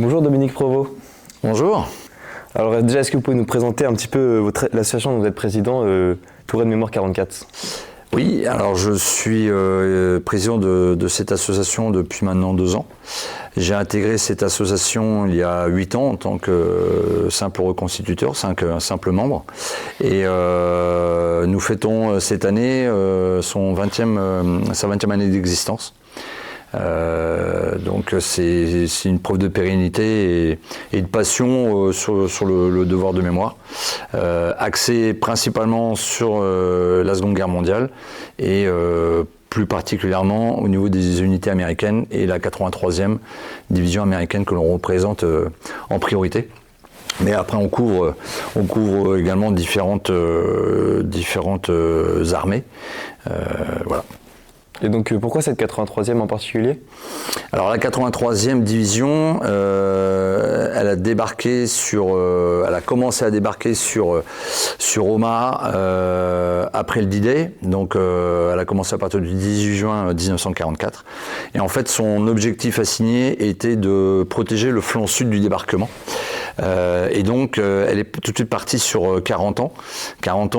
Bonjour Dominique Provost. Bonjour. Alors déjà, est-ce que vous pouvez nous présenter un petit peu l'association dont vous êtes président, Touraine Mémoire 44? Oui, alors je suis président de cette association depuis maintenant 2 ans. J'ai intégré cette association il y a 8 ans en tant que simple reconstituteur, simple membre. Et nous fêtons cette année sa 20e année d'existence. Donc c'est une preuve de pérennité et de passion sur le devoir de mémoire, axé principalement sur la Seconde Guerre mondiale et plus particulièrement au niveau des unités américaines et la 83e division américaine que l'on représente en priorité. Mais après on couvre également différentes armées. Voilà. Et donc pourquoi cette 83e en particulier? Alors la 83e division, elle a commencé à débarquer sur Omaha après le D-Day, donc elle a commencé à partir du 18 juin 1944. Et en fait son objectif assigné était de protéger le flanc sud du débarquement. Et donc elle est tout de suite partie sur 40 ans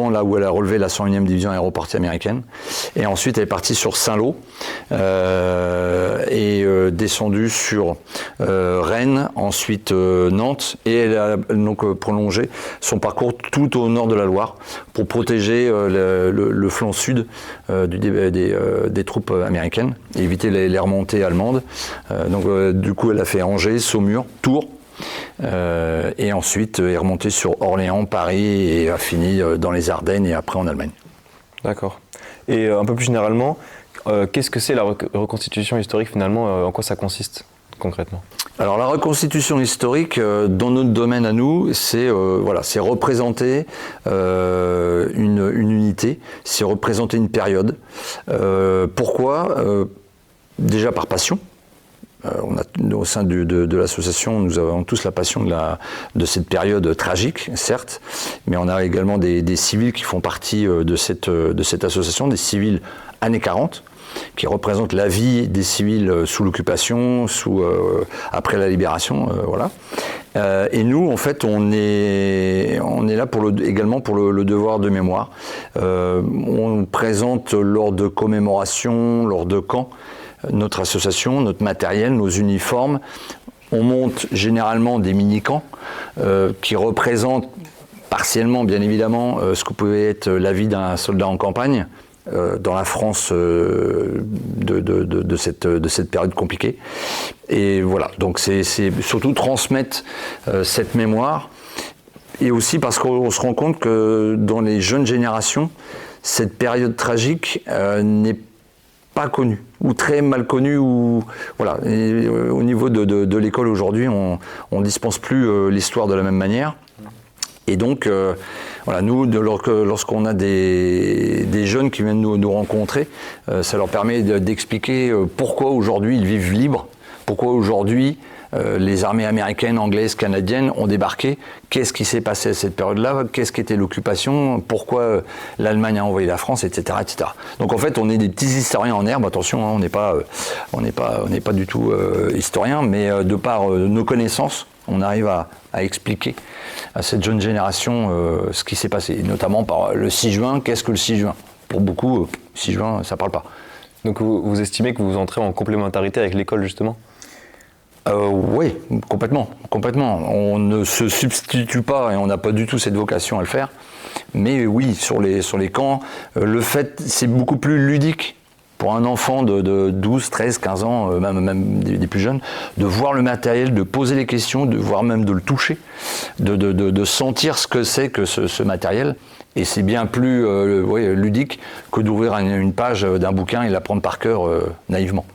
là où elle a relevé la 101e division aéroportée américaine. Et ensuite elle est partie sur Saint-Lô et descendue sur Rennes, ensuite Nantes, et elle a donc prolongé son parcours tout au nord de la Loire pour protéger le flanc sud des troupes américaines et éviter les remontées allemandes. Donc du coup elle a fait Angers, Saumur, Tours. Et ensuite est remontée sur Orléans, Paris et a fini dans les Ardennes et après en Allemagne. D'accord. Et un peu plus généralement, qu'est-ce que c'est la reconstitution historique finalement? En quoi ça consiste concrètement? Alors la reconstitution historique, dans notre domaine à nous, c'est représenter une unité, c'est représenter une période. Pourquoi? Déjà par passion. Au sein de l'association, nous avons tous la passion de cette période tragique, certes, mais on a également des civils qui font partie de cette association, des civils années 40, qui représentent la vie des civils sous l'occupation, après la libération, voilà. Et nous, en fait, on est là également pour le devoir de mémoire. On présente lors de commémorations, lors de camps, notre association, notre matériel, nos uniformes. On monte généralement des mini-camps qui représentent partiellement, bien évidemment, ce que pouvait être la vie d'un soldat en campagne dans la France de cette période compliquée. Et voilà, donc c'est surtout transmettre cette mémoire, et aussi parce qu'on se rend compte que dans les jeunes générations, cette période tragique n'est pas connue, ou très mal connue, ou voilà. Et, au niveau de l'école aujourd'hui, on dispense plus l'histoire de la même manière. Et donc, voilà, nous, lorsqu'on a des jeunes qui viennent nous rencontrer, ça leur permet d'expliquer pourquoi aujourd'hui ils vivent libres, pourquoi aujourd'hui les armées américaines, anglaises, canadiennes ont débarqué, qu'est-ce qui s'est passé à cette période-là, qu'est-ce qu'était l'occupation, pourquoi l'Allemagne a envoyé la France, etc., etc. Donc en fait, on est des petits historiens en herbe, attention, hein, on n'est pas du tout historiens, mais de par nos connaissances, on arrive à expliquer à cette jeune génération ce qui s'est passé, notamment par le 6 juin. Qu'est-ce que le 6 juin? Pour beaucoup, 6 juin, ça ne parle pas. Donc vous estimez que vous entrez en complémentarité avec l'école justement? Oui, complètement. On ne se substitue pas et on n'a pas du tout cette vocation à le faire. Mais oui, sur les camps, le fait, c'est beaucoup plus ludique pour un enfant de 12, 13, 15 ans, même des plus jeunes, de voir le matériel, de poser les questions, de voir même de le toucher, de sentir ce que c'est que ce matériel. Et c'est bien plus ludique que d'ouvrir une page d'un bouquin et l'apprendre par cœur naïvement.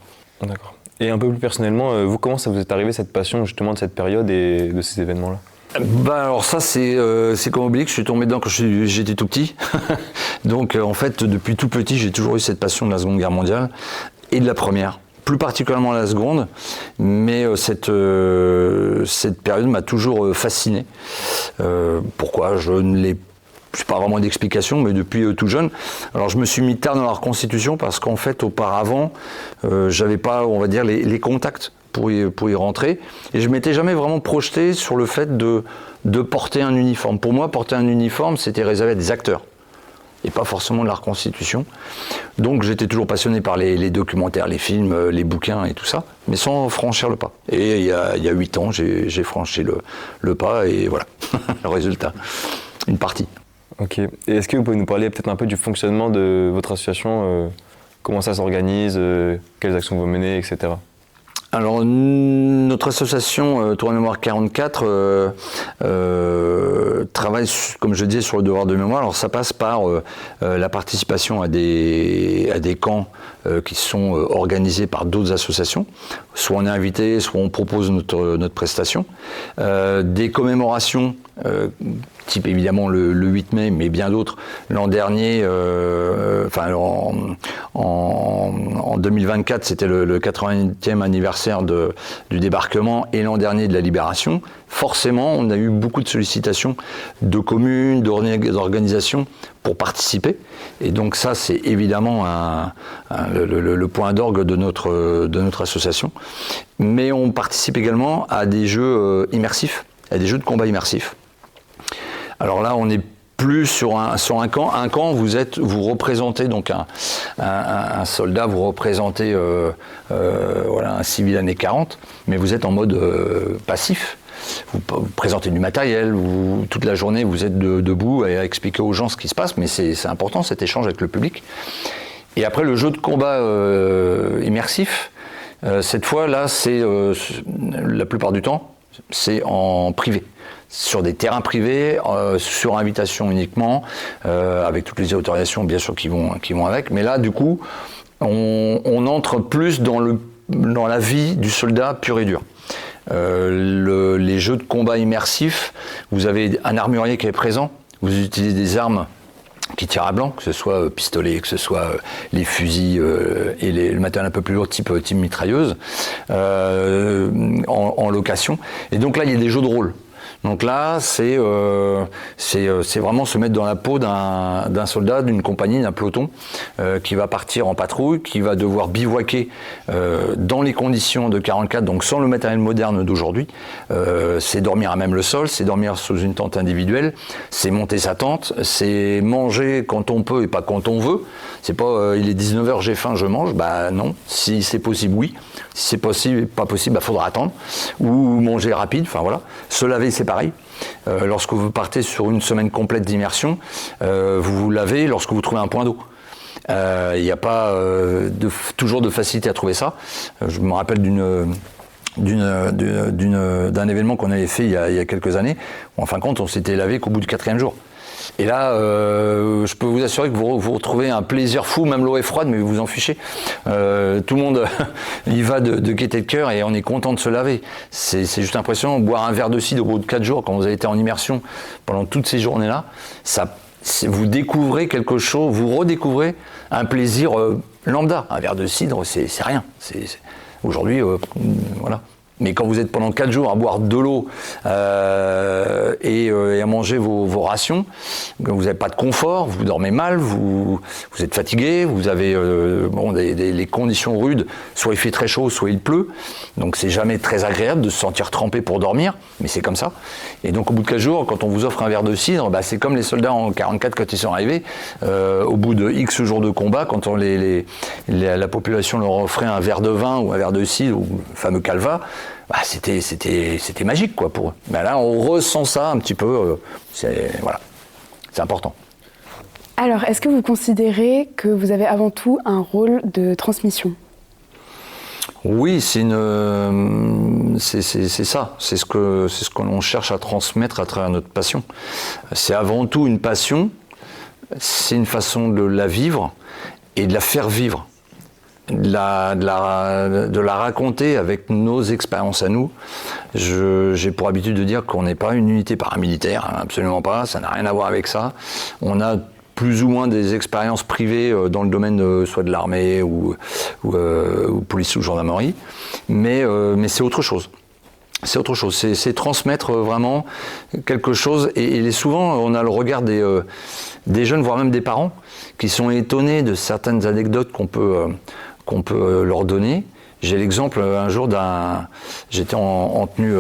D'accord. Et un peu plus personnellement, vous, comment ça vous est arrivé cette passion justement de cette période et de ces événements-là? Alors ça, c'est comme oblique, je suis tombé dedans quand j'étais tout petit. Donc en fait, depuis tout petit, j'ai toujours eu cette passion de la Seconde Guerre mondiale et de la Première. Plus particulièrement la seconde, mais cette période m'a toujours fasciné. Pourquoi? Je n'ai pas vraiment d'explication, mais depuis tout jeune. Alors je me suis mis tard dans la reconstitution parce qu'en fait, auparavant, j'avais pas, on va dire, les contacts pour y rentrer. Et je m'étais jamais vraiment projeté sur le fait de porter un uniforme. Pour moi, porter un uniforme, c'était réservé à des acteurs et pas forcément de la reconstitution. Donc j'étais toujours passionné par les documentaires, les films, les bouquins et tout ça, mais sans franchir le pas. Et il y a 8 ans, j'ai franchi le pas et voilà, le résultat, une partie. Ok. Et est-ce que vous pouvez nous parler peut-être un peu du fonctionnement de votre association, comment ça s'organise, quelles actions vous menez, etc. Alors, notre association Tour à Mémoire 44 travaille, comme je disais, sur le devoir de mémoire. Alors, ça passe par la participation à des camps qui sont organisés par d'autres associations. Soit on est invité, soit on propose notre prestation. Des commémorations, type évidemment le 8 mai, mais bien d'autres. L'an dernier, en 2024, c'était le 80e anniversaire du débarquement et l'an dernier de la libération. Forcément, on a eu beaucoup de sollicitations de communes, d'organisations pour participer. Et donc ça, c'est évidemment le point d'orgue de notre association. Mais on participe également à des jeux immersifs, à des jeux de combat immersifs. Alors là, on est plus sur un camp. Un camp, vous représentez donc un soldat, vous représentez un civil années 40, mais vous êtes en mode passif. Vous présentez du matériel, toute la journée vous êtes debout à expliquer aux gens ce qui se passe, mais c'est important cet échange avec le public. Et après le jeu de combat immersif, cette fois là, c'est la plupart du temps, c'est en privé. Sur des terrains privés, sur invitation uniquement, avec toutes les autorisations bien sûr qui vont avec. Mais là, du coup, on entre plus dans la vie du soldat pur et dur. Les jeux de combat immersifs, vous avez un armurier qui est présent, vous utilisez des armes qui tirent à blanc, que ce soit pistolet, que ce soit les fusils et le matériel un peu plus lourd type mitrailleuse, en location. Et donc là, il y a des jeux de rôle. Donc là, c'est vraiment se mettre dans la peau d'un soldat, d'une compagnie, d'un peloton qui va partir en patrouille, qui va devoir bivouaquer dans les conditions de 44, donc sans le matériel moderne d'aujourd'hui. C'est dormir à même le sol, c'est dormir sous une tente individuelle, c'est monter sa tente, c'est manger quand on peut et pas quand on veut. C'est pas il est 19h, j'ai faim, je mange. Bah non, si c'est possible, oui. Si c'est possible, pas possible, bah faudra attendre. Ou manger rapide, enfin voilà. Se laver, c'est pareil. Lorsque vous partez sur une semaine complète d'immersion, vous vous lavez lorsque vous trouvez un point d'eau. Il n'y a pas toujours de facilité à trouver ça. Je me rappelle d'un événement qu'on avait fait il y a quelques années, où en fin de compte on s'était lavé qu'au bout du 4e jour. Et là, je peux vous assurer que vous retrouvez un plaisir fou, même l'eau est froide, mais vous vous en fichez. Tout le monde y va de gaieté de cœur et on est content de se laver. C'est juste impressionnant, boire un verre de cidre au bout de 4 jours, quand vous avez été en immersion pendant toutes ces journées-là, vous découvrez quelque chose, vous redécouvrez un plaisir lambda. Un verre de cidre, c'est rien. Aujourd'hui, voilà. Mais quand vous êtes pendant 4 jours à boire de l'eau et à manger vos rations, vous n'avez pas de confort, vous dormez mal, vous êtes fatigué, vous avez les conditions rudes, soit il fait très chaud, soit il pleut. Donc c'est jamais très agréable de se sentir trempé pour dormir, mais c'est comme ça. Et donc au bout de 4 jours, quand on vous offre un verre de cidre, bah, c'est comme les soldats en 44 quand ils sont arrivés, au bout de X jours de combat, quand la population leur offrait un verre de vin ou un verre de cidre, ou le fameux calva, bah, c'était magique quoi pour eux. Ben là, on ressent ça un petit peu. C'est important. Alors, est-ce que vous considérez que vous avez avant tout un rôle de transmission ? Oui, c'est ça. C'est ce que l'on cherche à transmettre à travers notre passion. C'est avant tout une passion. C'est une façon de la vivre et de la faire vivre. De la raconter avec nos expériences à nous. J'ai pour habitude de dire qu'on n'est pas une unité paramilitaire, hein, absolument pas, ça n'a rien à voir avec ça. On a plus ou moins des expériences privées dans le domaine soit de l'armée ou police ou gendarmerie, mais c'est autre chose. C'est autre chose, c'est transmettre vraiment quelque chose et souvent on a le regard des jeunes, voire même des parents, qui sont étonnés de certaines anecdotes qu'on peut leur donner. J'ai l'exemple un jour j'étais en tenue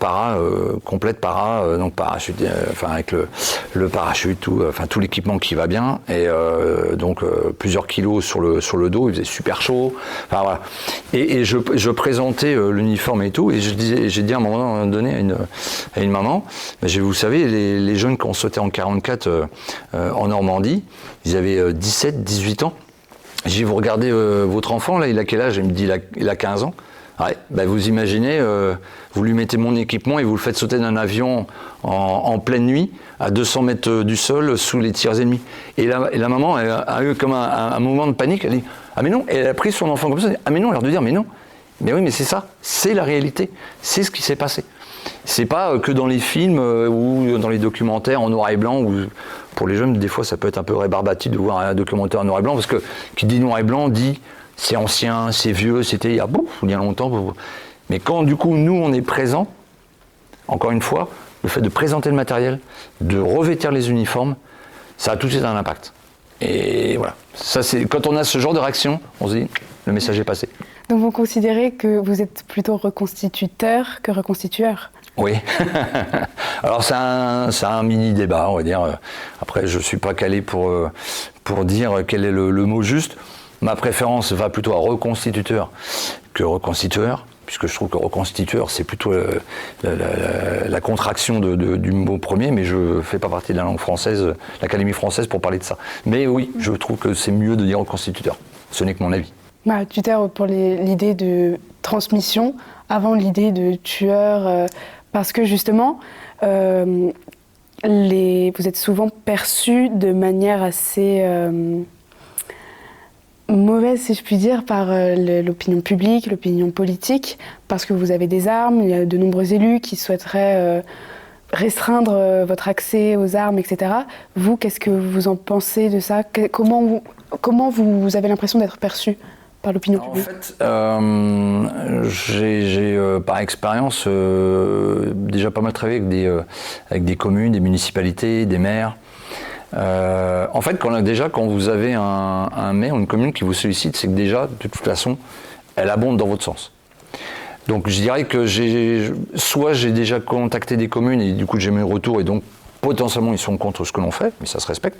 para, complète para, donc parachute, enfin avec le parachute, tout l'équipement qui va bien, et donc plusieurs kilos sur le dos, il faisait super chaud, enfin voilà. Et je présentais l'uniforme et tout, et j'ai dit à un moment donné à une maman, vous savez, les jeunes qui ont sauté en 44 en Normandie, ils avaient 17, 18 ans. J'ai dit, vous regardez votre enfant, là, il a quel âge? Elle me dit, il a 15 ans. Ouais, vous imaginez, vous lui mettez mon équipement et vous le faites sauter d'un avion en pleine nuit, à 200 mètres du sol, sous les tirs ennemis. Et la maman a eu comme un moment de panique, elle dit, ah mais non, et elle a pris son enfant comme ça, elle dit, ah mais non, elle a l'air de dire, mais non. Mais oui, mais c'est ça, c'est la réalité, c'est ce qui s'est passé. C'est pas que dans les films ou dans les documentaires en noir et blanc, où pour les jeunes, des fois, ça peut être un peu rébarbatif de voir un documentaire en noir et blanc, parce que qui dit noir et blanc dit c'est ancien, c'est vieux, c'était il y a longtemps. Mais quand du coup, nous, on est présents, encore une fois, le fait de présenter le matériel, de revêtir les uniformes, ça a tout de suite un impact. Et voilà, ça, c'est quand on a ce genre de réaction, on se dit, le message est passé. Donc vous considérez que vous êtes plutôt reconstituteur que reconstitueur? Oui. Alors c'est un mini débat, on va dire. Après, je suis pas calé pour dire quel est le mot juste. Ma préférence va plutôt à reconstituteur que reconstitueur, puisque je trouve que reconstitueur, c'est plutôt la contraction du mot premier, mais je ne fais pas partie de la langue française, l'Académie française, pour parler de ça. Mais oui, je trouve que c'est mieux de dire reconstituteur. Ce n'est que mon avis. Tuteur pour l'idée de transmission avant l'idée de tueur, parce que justement, vous êtes souvent perçu de manière assez mauvaise, si je puis dire, par l'opinion publique, l'opinion politique, parce que vous avez des armes, il y a de nombreux élus qui souhaiteraient restreindre votre accès aux armes, etc. Vous, qu'est-ce que vous en pensez de ça? Comment vous avez l'impression d'être perçu par l'opinion publique? En fait, j'ai par expérience déjà pas mal travaillé avec des communes, des municipalités, des maires. En fait, quand vous avez un maire ou une commune qui vous sollicite, c'est que déjà, de toute façon, elle abonde dans votre sens. Donc je dirais que soit j'ai déjà contacté des communes et du coup j'ai mes retours et donc potentiellement ils sont contre ce que l'on fait, mais ça se respecte,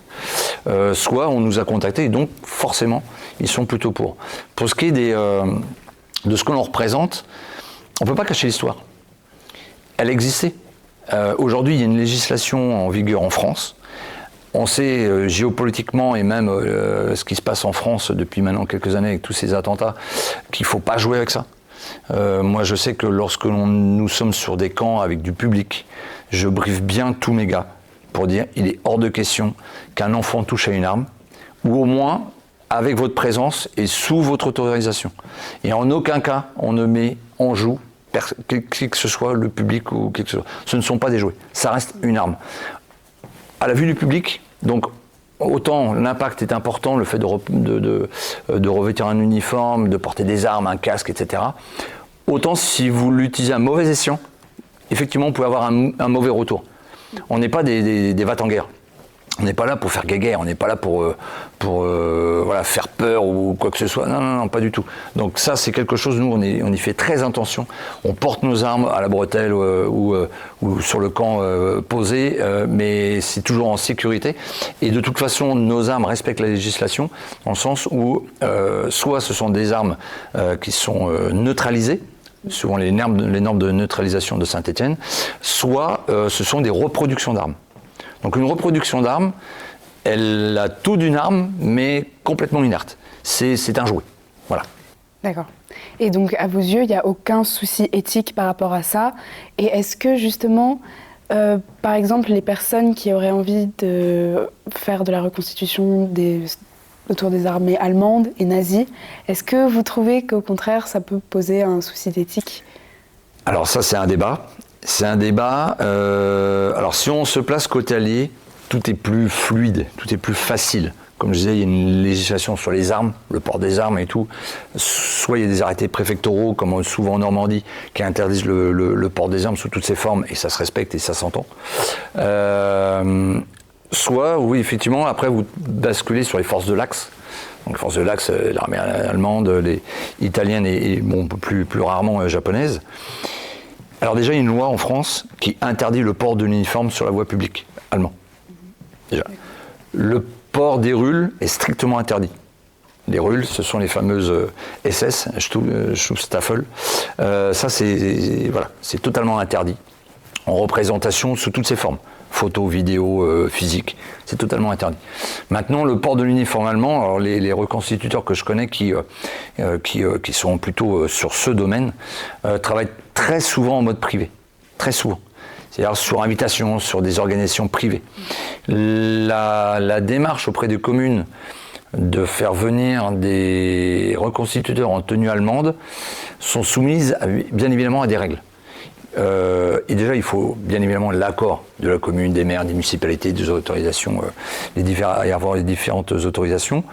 soit on nous a contactés et donc forcément ils sont plutôt pour. Pour ce qui est de ce que l'on représente, on ne peut pas cacher l'histoire. Elle existait. Aujourd'hui il y a une législation en vigueur en France. On sait géopolitiquement et même ce qui se passe en France depuis maintenant quelques années avec tous ces attentats qu'il ne faut pas jouer avec ça. Moi je sais que lorsque nous sommes sur des camps avec du public, je briefe bien tous mes gars pour dire il est hors de question qu'un enfant touche à une arme, ou au moins avec votre présence et sous votre autorisation. Et en aucun cas on ne met en joue qui que ce soit, le public ou qui que ce soit. Ce ne sont pas des jouets, ça reste une arme. À la vue du public, donc autant l'impact est important, le fait de revêtir un uniforme, de porter des armes, un casque, etc. Autant si vous l'utilisez à mauvais escient, effectivement, vous pouvez avoir un mauvais retour. On n'est pas des va-t-en-guerre. On n'est pas là pour faire guéguerre, on n'est pas là pour faire peur ou quoi que ce soit. Non, pas du tout. Donc ça, c'est quelque chose, nous, on y fait très attention. On porte nos armes à la bretelle ou sur le camp posé, mais c'est toujours en sécurité. Et de toute façon, nos armes respectent la législation, dans le sens où soit ce sont des armes qui sont neutralisées, souvent les normes de neutralisation de Saint-Étienne, soit ce sont des reproductions d'armes. Donc une reproduction d'armes, elle a tout d'une arme, mais complètement inerte. C'est un jouet. Voilà. D'accord. Et donc, à vos yeux, il n'y a aucun souci éthique par rapport à ça. Et est-ce que, justement, par exemple, les personnes qui auraient envie de faire de la reconstitution autour des armées allemandes et nazies, est-ce que vous trouvez qu'au contraire, ça peut poser un souci d'éthique? Alors ça, c'est un débat. C'est un débat. Alors si on se place côté allié, tout est plus fluide, tout est plus facile. Comme je disais, il y a une législation sur les armes, le port des armes et tout. Soit il y a des arrêtés préfectoraux, comme souvent en Normandie, qui interdisent le port des armes sous toutes ses formes, et ça se respecte et ça s'entend. Soit, oui, effectivement, après vous basculez sur les forces de l'Axe. Donc les forces de l'Axe, l'armée allemande, les italiennes et bon, plus rarement japonaises. Alors déjà, il y a une loi en France qui interdit le port de l'uniforme sur la voie publique allemand. Déjà. Le port des rulles est strictement interdit. Les rulles, ce sont les fameuses SS, Schutzstaffel. Ça, c'est totalement interdit. En représentation sous toutes ses formes. Photo, vidéo, physique, c'est totalement interdit. Maintenant, le port de l'uniforme allemand, alors les reconstituteurs que je connais qui sont plutôt sur ce domaine, travaillent très souvent en mode privé. Très souvent. C'est-à-dire sur invitation, sur des organisations privées. La démarche auprès des communes de faire venir des reconstituteurs en tenue allemande sont soumises bien évidemment à des règles. Et déjà, il faut bien évidemment l'accord de la commune, des maires, des municipalités, des autorisations, y avoir les différentes autorisations.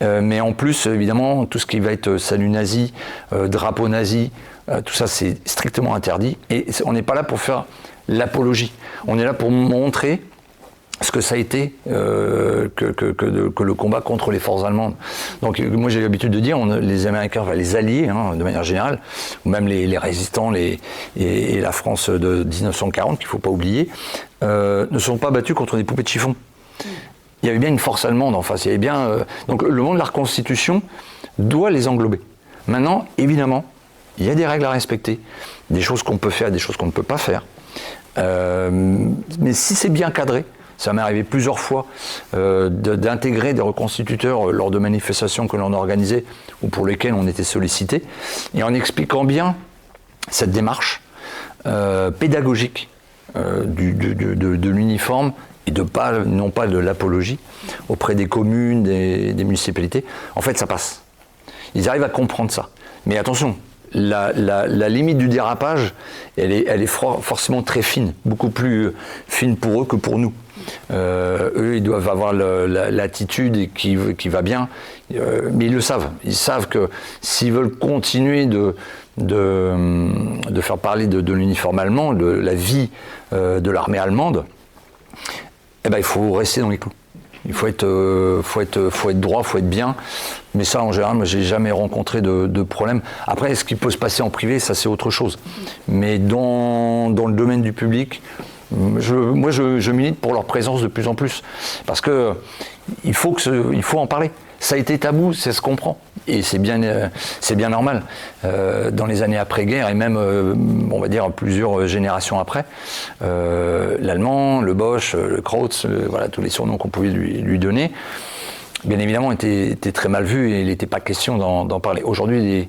Mais en plus, évidemment, tout ce qui va être salut nazi, drapeau nazi, tout ça, c'est strictement interdit. Et on n'est pas là pour faire l'apologie. On est là pour montrer ce que ça a été que le combat contre les forces allemandes. Donc moi j'ai l'habitude de dire, les Américains, enfin, les alliés de manière générale, ou même les résistants et la France de 1940, qu'il ne faut pas oublier, ne sont pas battus contre des poupées de chiffon. Il y avait bien une force allemande en face. Il y avait bien, donc le monde de la reconstitution doit les englober. Maintenant, évidemment, il y a des règles à respecter, des choses qu'on peut faire, des choses qu'on ne peut pas faire. Mais si c'est bien cadré, ça m'est arrivé plusieurs fois d'intégrer des reconstituteurs lors de manifestations que l'on organisait ou pour lesquelles on était sollicité, et en expliquant bien cette démarche pédagogique de l'uniforme et non pas de l'apologie auprès des communes, des municipalités. En fait, ça passe. Ils arrivent à comprendre ça. Mais attention, la limite du dérapage, elle est forcément très fine, beaucoup plus fine pour eux que pour nous. Eux, ils doivent avoir l'attitude qui va bien, mais ils le savent. Ils savent que s'ils veulent continuer de faire parler de l'uniforme allemand, de la vie de l'armée allemande, eh ben, il faut rester dans les clous. Il faut être droit, il faut être bien. Mais ça, en général, moi, j'ai jamais rencontré de problème. Après, ce qui peut se passer en privé, ça, c'est autre chose. Mais dans le domaine du public, je milite pour leur présence de plus en plus. Parce que il faut en parler. Ça a été tabou, ça se comprend. Et c'est bien normal. Dans les années après-guerre, et même, on va dire, plusieurs générations après, l'allemand, le Bosch, le Krautz, voilà, tous les surnoms qu'on pouvait lui donner, bien évidemment, étaient très mal vus et il n'était pas question d'en parler. Aujourd'hui, les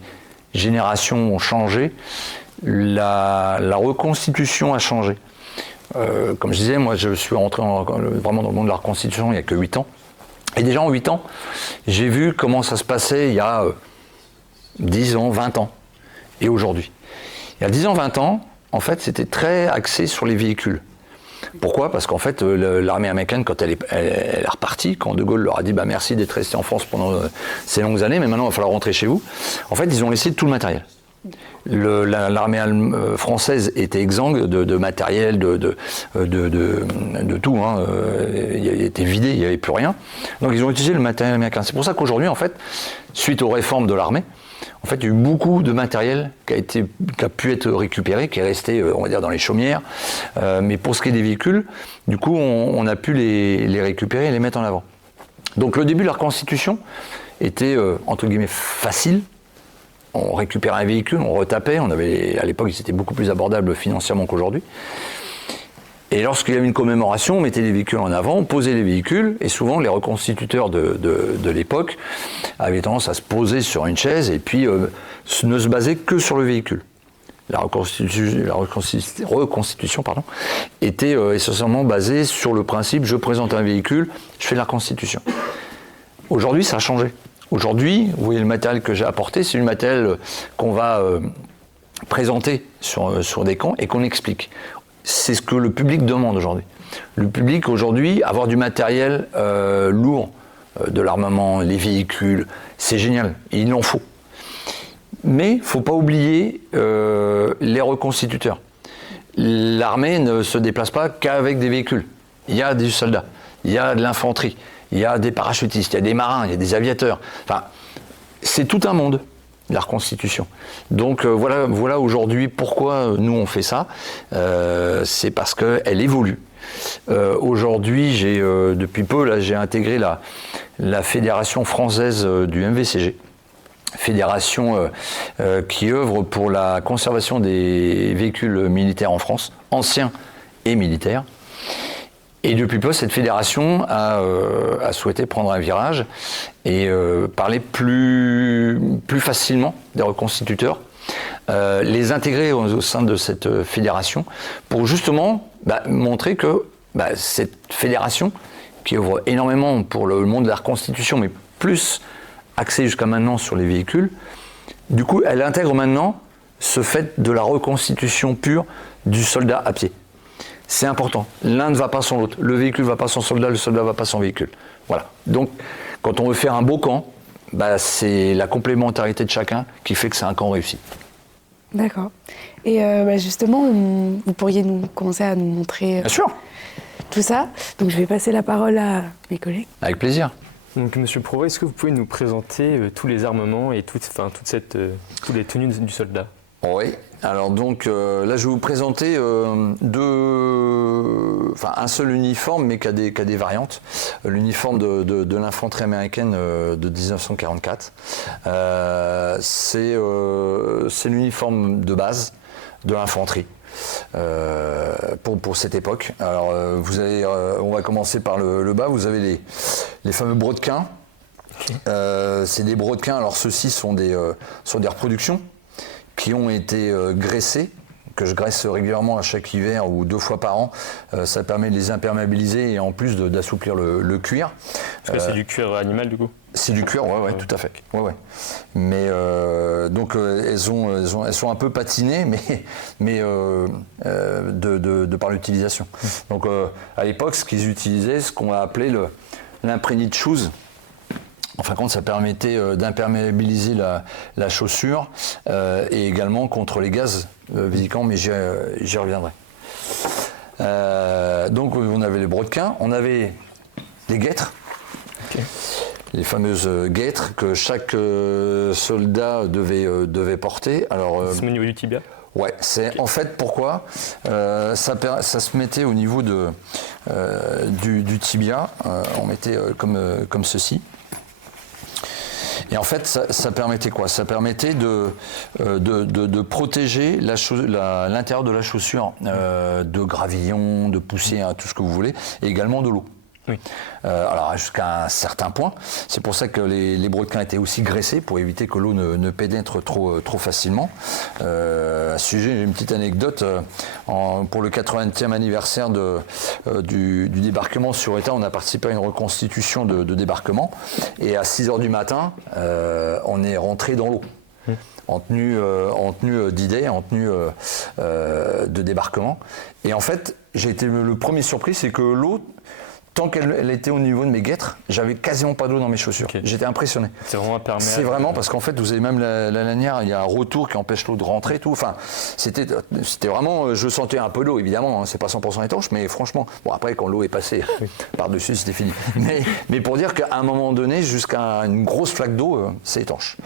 générations ont changé. La reconstitution a changé. Comme je disais, moi, je suis rentré vraiment dans le monde de la reconstitution il n'y a que 8 ans. Et déjà en 8 ans, j'ai vu comment ça se passait il y a 10 ans, 20 ans, et aujourd'hui. Il y a 10 ans, 20 ans, en fait, c'était très axé sur les véhicules. Pourquoi ? Parce qu'en fait, l'armée américaine, quand elle est repartie, quand De Gaulle leur a dit bah, « merci d'être resté en France pendant ces longues années, mais maintenant il va falloir rentrer chez vous », en fait, ils ont laissé tout le matériel. L'armée française était exsangue de matériel, de tout. Il était vidé, il n'y avait plus rien. Donc ils ont utilisé le matériel américain. C'est pour ça qu'aujourd'hui, en fait, suite aux réformes de l'armée, en fait, il y a eu beaucoup de matériel qui a pu être récupéré, qui est resté, on va dire, dans les chaumières. Mais pour ce qui est des véhicules, du coup, on a pu les récupérer et les mettre en avant. Donc le début de la reconstitution était, entre guillemets, facile. On récupérait un véhicule, on retapait, à l'époque ils étaient beaucoup plus abordables financièrement qu'aujourd'hui. Et lorsqu'il y avait une commémoration, on mettait les véhicules en avant, on posait les véhicules, et souvent les reconstituteurs de l'époque avaient tendance à se poser sur une chaise et puis ne se baser que sur le véhicule. La reconstitution était essentiellement basée sur le principe je présente un véhicule, je fais la reconstitution. Aujourd'hui ça a changé. Aujourd'hui, vous voyez le matériel que j'ai apporté, c'est le matériel qu'on va présenter sur des camps et qu'on explique. C'est ce que le public demande aujourd'hui. Le public aujourd'hui, avoir du matériel lourd, de l'armement, les véhicules, c'est génial, il en faut. Mais il ne faut pas oublier les reconstituteurs. L'armée ne se déplace pas qu'avec des véhicules. Il y a des soldats, il y a de l'infanterie. il y a des parachutistes, il y a des marins, il y a des aviateurs. Enfin, c'est tout un monde, la reconstitution. Donc voilà aujourd'hui pourquoi nous on fait ça. C'est parce qu'elle évolue. Aujourd'hui, depuis peu, là, j'ai intégré la Fédération française du MVCG. Fédération qui œuvre pour la conservation des véhicules militaires en France, anciens et militaires. Et depuis peu, cette fédération a souhaité prendre un virage et parler plus facilement des reconstituteurs, les intégrer au sein de cette fédération pour justement montrer que cette fédération, qui œuvre énormément pour le monde de la reconstitution, mais plus axée jusqu'à maintenant sur les véhicules, du coup, elle intègre maintenant ce fait de la reconstitution pure du soldat à pied. C'est important. L'un ne va pas sans l'autre. Le véhicule ne va pas sans soldat, le soldat ne va pas sans véhicule. Voilà. Donc, quand on veut faire un beau camp, c'est la complémentarité de chacun qui fait que c'est un camp réussi. D'accord. Et justement, vous pourriez commencer à nous montrer Bien sûr. tout ça. Donc, je vais passer la parole à mes collègues. Avec plaisir. Donc, Monsieur Prouvost, est-ce que vous pouvez nous présenter tous les armements et toutes les tenues du soldat? Oui. Alors donc là, je vais vous présenter un seul uniforme, mais qui a des variantes. L'uniforme de l'infanterie américaine de 1944. C'est l'uniforme de base de l'infanterie. Pour cette époque. Alors on va commencer par le bas. Vous avez les fameux brodequins. Okay. C'est des brodequins. Alors ceux-ci sont des reproductions qui ont été graissés, que je graisse régulièrement à chaque hiver ou 2 fois par an. Ça permet de les imperméabiliser et en plus d'assouplir le cuir. Parce que c'est du cuir animal du coup? C'est du cuir, ouais, tout à fait. Ouais. Mais donc elles sont un peu patinées, mais de par l'utilisation. Donc à l'époque, ce qu'ils utilisaient, ce qu'on a appelé l'imprégnite shoes. En fin de compte, ça permettait d'imperméabiliser la chaussure et également contre les gaz visquants, mais j'y reviendrai. Donc on avait les brodequins, on avait les guêtres, okay. Les fameuses guêtres que chaque soldat devait porter. Alors, c'est au niveau du tibia? Ouais, c'est okay. En fait pourquoi ça se mettait au niveau du tibia, on mettait comme ceci. Et en fait, ça permettait quoi? Ça permettait de protéger l'intérieur de la chaussure de gravillons, de poussière, tout ce que vous voulez, et également de l'eau. Oui. Alors jusqu'à un certain point, c'est pour ça que les brodequins étaient aussi graissés pour éviter que l'eau ne pénètre trop facilement. À ce sujet, j'ai une petite anecdote. Pour le 80e anniversaire du débarquement sur État, on a participé à une reconstitution de débarquement et à 6h du matin, on est rentré dans l'eau. En tenue d'idée, en tenue de débarquement. Et en fait, j'ai été le premier surpris, c'est que l'eau, tant qu'elle était au niveau de mes guêtres, j'avais quasiment pas d'eau dans mes chaussures. Okay. J'étais impressionné. C'est vraiment imperméable. C'est vraiment parce qu'en fait, vous avez même la lanière, il y a un retour qui empêche l'eau de rentrer, tout. Enfin, c'était vraiment, je sentais un peu d'eau, évidemment, hein, c'est pas 100% étanche, mais franchement, bon après quand l'eau est passée par-dessus, c'était fini. Mais pour dire qu'à un moment donné, jusqu'à une grosse flaque d'eau, c'est étanche.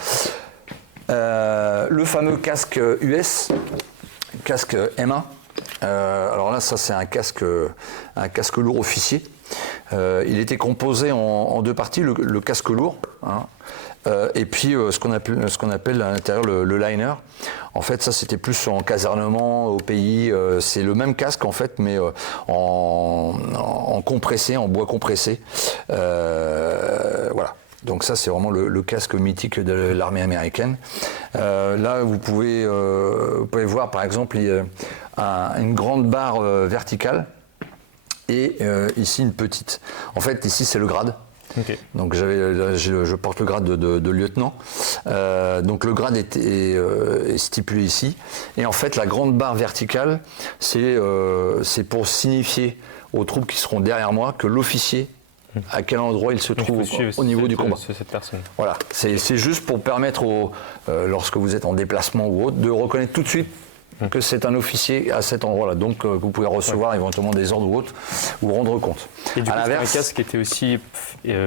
Le fameux casque US, casque M1. Alors là, ça c'est un casque lourd officier. Il était composé en 2 parties, le casque lourd, hein, et puis ce qu'on appelle à l'intérieur le liner. En fait, ça c'était plus en casernement au pays. C'est le même casque en fait, mais en compressé, en bois compressé. Voilà. Donc ça, c'est vraiment le casque mythique de l'armée américaine. Là, vous pouvez voir, par exemple, une grande barre verticale et ici une petite. En fait, ici, c'est le grade. Okay. Donc je porte le grade de lieutenant. Donc le grade est stipulé ici. Et en fait, la grande barre verticale, c'est pour signifier aux troupes qui seront derrière moi que l'officier, à quel endroit il se trouve au niveau du combat. Cette personne. Voilà, c'est juste pour permettre, lorsque vous êtes en déplacement ou autre, de reconnaître tout de suite que c'est un officier à cet endroit-là. Donc vous pouvez recevoir éventuellement des ordres ou autres ou rendre compte. Et du coup, c'est un casque qui était aussi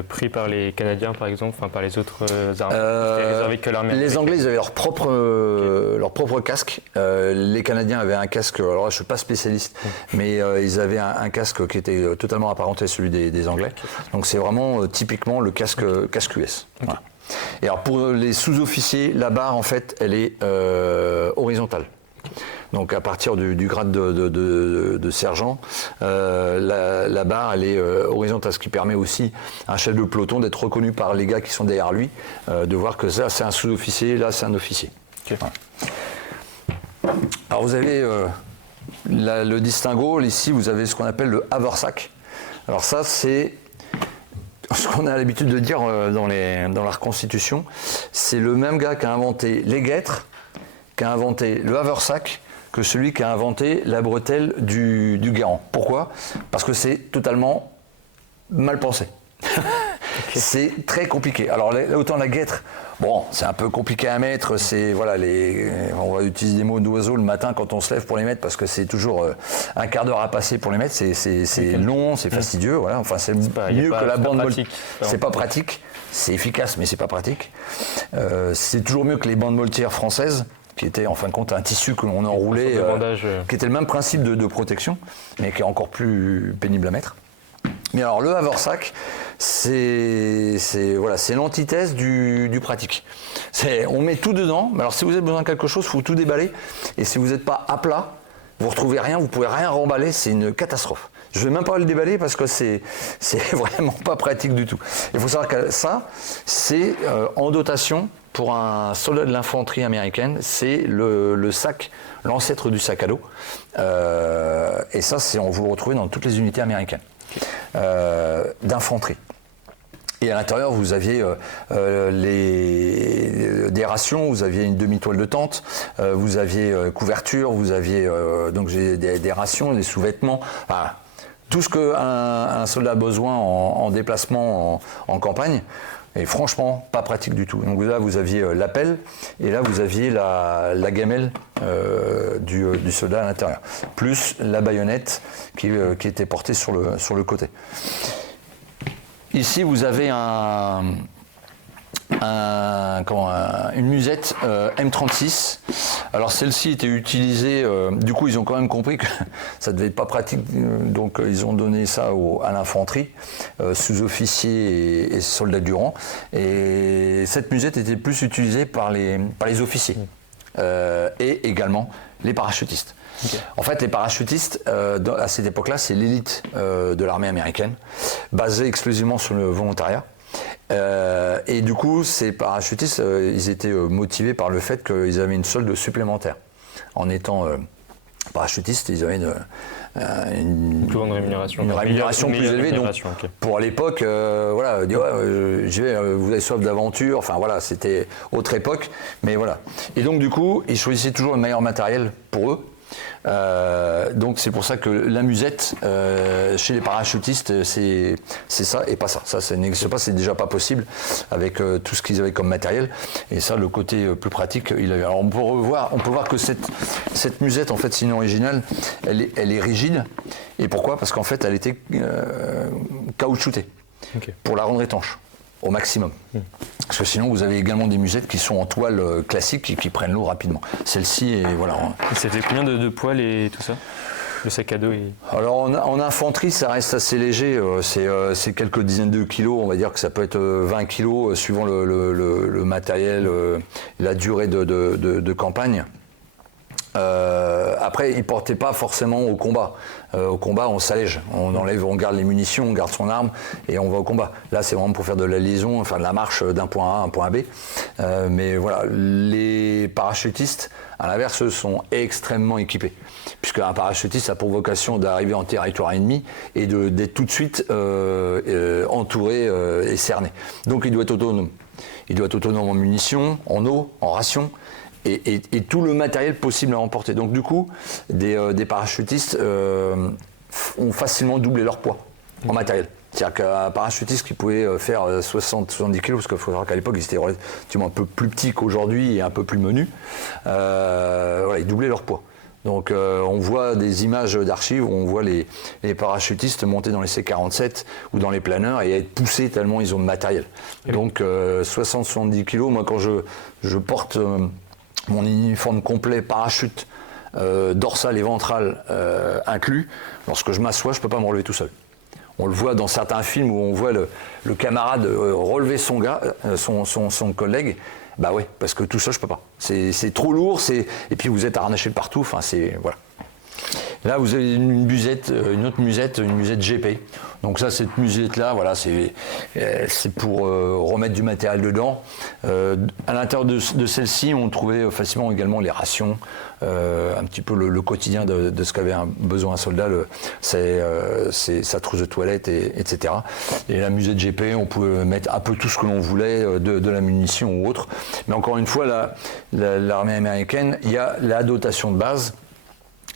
pris par les Canadiens, par exemple, enfin par les autres armées. C'était réservé que l'armée. Les Anglais, ils avaient leur propre casque. Les Canadiens avaient un casque. Alors là, je suis pas spécialiste, mais ils avaient un casque qui était totalement apparenté à celui des Anglais. Donc c'est vraiment typiquement le casque US. Voilà. Et alors pour les sous-officiers, la barre en fait, elle est horizontale. Donc à partir du grade de sergent, la barre elle est horizontale, ce qui permet aussi à un chef de peloton d'être reconnu par les gars qui sont derrière lui, de voir que ça c'est un sous-officier, là c'est un officier. Okay. Voilà. Alors vous avez le distinguo, ici vous avez ce qu'on appelle le haversack. Alors ça c'est ce qu'on a l'habitude de dire dans la reconstitution, c'est le même gars qui a inventé les guêtres, qui a inventé le haversack, que celui qui a inventé la bretelle du guérant. Pourquoi ? Parce que c'est totalement mal pensé. C'est très compliqué. Alors autant la guêtre, bon, c'est un peu compliqué à mettre. C'est voilà, on va utiliser des mots d'oiseau le matin quand on se lève pour les mettre parce que c'est toujours un quart d'heure à passer pour les mettre. C'est long, c'est fastidieux. Voilà, enfin c'est mieux que la bande Moltke. C'est pas pratique. C'est efficace, mais c'est pas pratique. C'est toujours mieux que les bandes moltières françaises, qui était en fin de compte un tissu que l'on enroulait, qui était le même principe de protection, mais qui est encore plus pénible à mettre. Mais alors le haversack, c'est l'antithèse du pratique. On met tout dedans, mais alors si vous avez besoin de quelque chose, il faut tout déballer, et si vous n'êtes pas à plat, vous ne retrouvez rien, vous ne pouvez rien remballer, c'est une catastrophe. Je ne vais même pas le déballer parce que c'est vraiment pas pratique du tout. Il faut savoir que ça, c'est en dotation pour un soldat de l'infanterie américaine, c'est le sac, l'ancêtre du sac à dos. Et ça, on vous le retrouvez dans toutes les unités américaines d'infanterie. Et à l'intérieur, vous aviez des rations, vous aviez une demi-toile de tente, vous aviez couverture, vous aviez donc des rations, des sous-vêtements, enfin, tout ce qu'un soldat a besoin en déplacement en campagne. Et franchement, pas pratique du tout. Donc là, vous aviez la pelle, et là, vous aviez la gamelle du soldat à l'intérieur, plus la baïonnette qui était portée sur le côté. Ici, vous avez une musette M36. Alors celle-ci était utilisée, du coup ils ont quand même compris que ça devait être pas pratique, donc ils ont donné ça à l'infanterie, sous-officiers et soldats du rang. Et cette musette était plus utilisée par les officiers et également les parachutistes. Okay. En fait, les parachutistes, à cette époque-là, c'est l'élite de l'armée américaine, basée exclusivement sur le volontariat. Et du coup, ces parachutistes, ils étaient motivés par le fait qu'ils avaient une solde supplémentaire. En étant parachutistes, ils avaient une plus grande rémunération. Une rémunération plus élevée. Donc, okay. Pour l'époque, voilà, vous avez soif d'aventure. Enfin voilà, c'était autre époque. Mais voilà. Et donc du coup, ils choisissaient toujours le meilleur matériel pour eux. Donc c'est pour ça que la musette chez les parachutistes c'est ça et pas ça. Ça n'existe pas, c'est déjà pas possible avec tout ce qu'ils avaient comme matériel. Et ça, le côté plus pratique, il avait. Alors on peut voir que cette musette en fait c'est une originale. Elle est rigide. Et pourquoi ? Parce qu'en fait elle était caoutchoutée pour la rendre étanche au maximum. Parce que sinon, vous avez également des musettes qui sont en toile classique et qui prennent l'eau rapidement. Celle-ci, et voilà. C'était combien de poids et tout ça ? Le sac à dos Alors, en infanterie, ça reste assez léger. C'est quelques dizaines de kilos. On va dire que ça peut être 20 kilos, suivant le matériel, la durée de campagne. Après, il ne portait pas forcément au combat. Au combat, on s'allège, on garde les munitions, on garde son arme et on va au combat. Là, c'est vraiment pour faire de la liaison, enfin de la marche d'un point A à un point B. Mais voilà, les parachutistes, à l'inverse, sont extrêmement équipés. Puisqu'un parachutiste a pour vocation d'arriver en territoire ennemi et d'être tout de suite entouré et cerné. Donc, il doit être autonome. Il doit être autonome en munitions, en eau, en rations. Et tout le matériel possible à emporter. Donc du coup, des parachutistes ont facilement doublé leur poids en matériel. C'est-à-dire qu'un parachutiste qui pouvait faire 60-70 kg, parce qu'il faut savoir qu'à l'époque ils étaient relativement un peu plus petits qu'aujourd'hui et un peu plus menus, voilà, ils doublaient leur poids. Donc on voit des images d'archives où on voit les parachutistes monter dans les C-47 ou dans les planeurs et être poussés tellement ils ont de matériel. Donc 60-70 kilos, moi quand je porte mon uniforme complet parachute, dorsal et ventral inclus, lorsque je m'assois, je ne peux pas me relever tout seul. On le voit dans certains films où on voit le camarade relever son collègue. Bah oui, parce que tout ça, je peux pas. C'est trop lourd, et puis vous êtes harnaché de partout, enfin voilà. Là, vous avez une autre musette, une musette GP. Donc ça, cette musette-là, voilà, c'est pour remettre du matériel dedans. À l'intérieur de celle-ci, on trouvait facilement également les rations, un petit peu le quotidien de ce qu'avait besoin un soldat, sa trousse de toilette, etc. Et la musette GP, on pouvait mettre un peu tout ce que l'on voulait, de la munition ou autre. Mais encore une fois, l'armée américaine, il y a la dotation de base,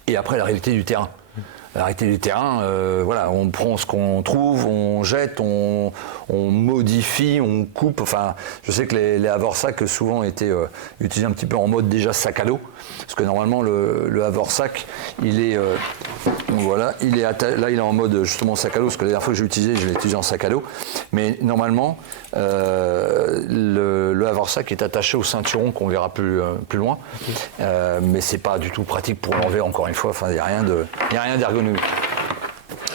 et après la réalité du terrain. La réalité du terrain, voilà, on prend ce qu'on trouve, on jette, on modifie, on coupe. Enfin, je sais que les haversacks souvent étaient utilisés un petit peu en mode déjà sac à dos, parce que normalement le haversack, il est voilà, là il est en mode justement sac à dos, parce que la dernière fois que j'ai utilisé, je l'ai utilisé en sac à dos. Mais normalement, le haversack est attaché au ceinturon qu'on verra plus loin, mais c'est pas du tout pratique pour l'enlever. Encore une fois, enfin, il y a rien d'ergonomique.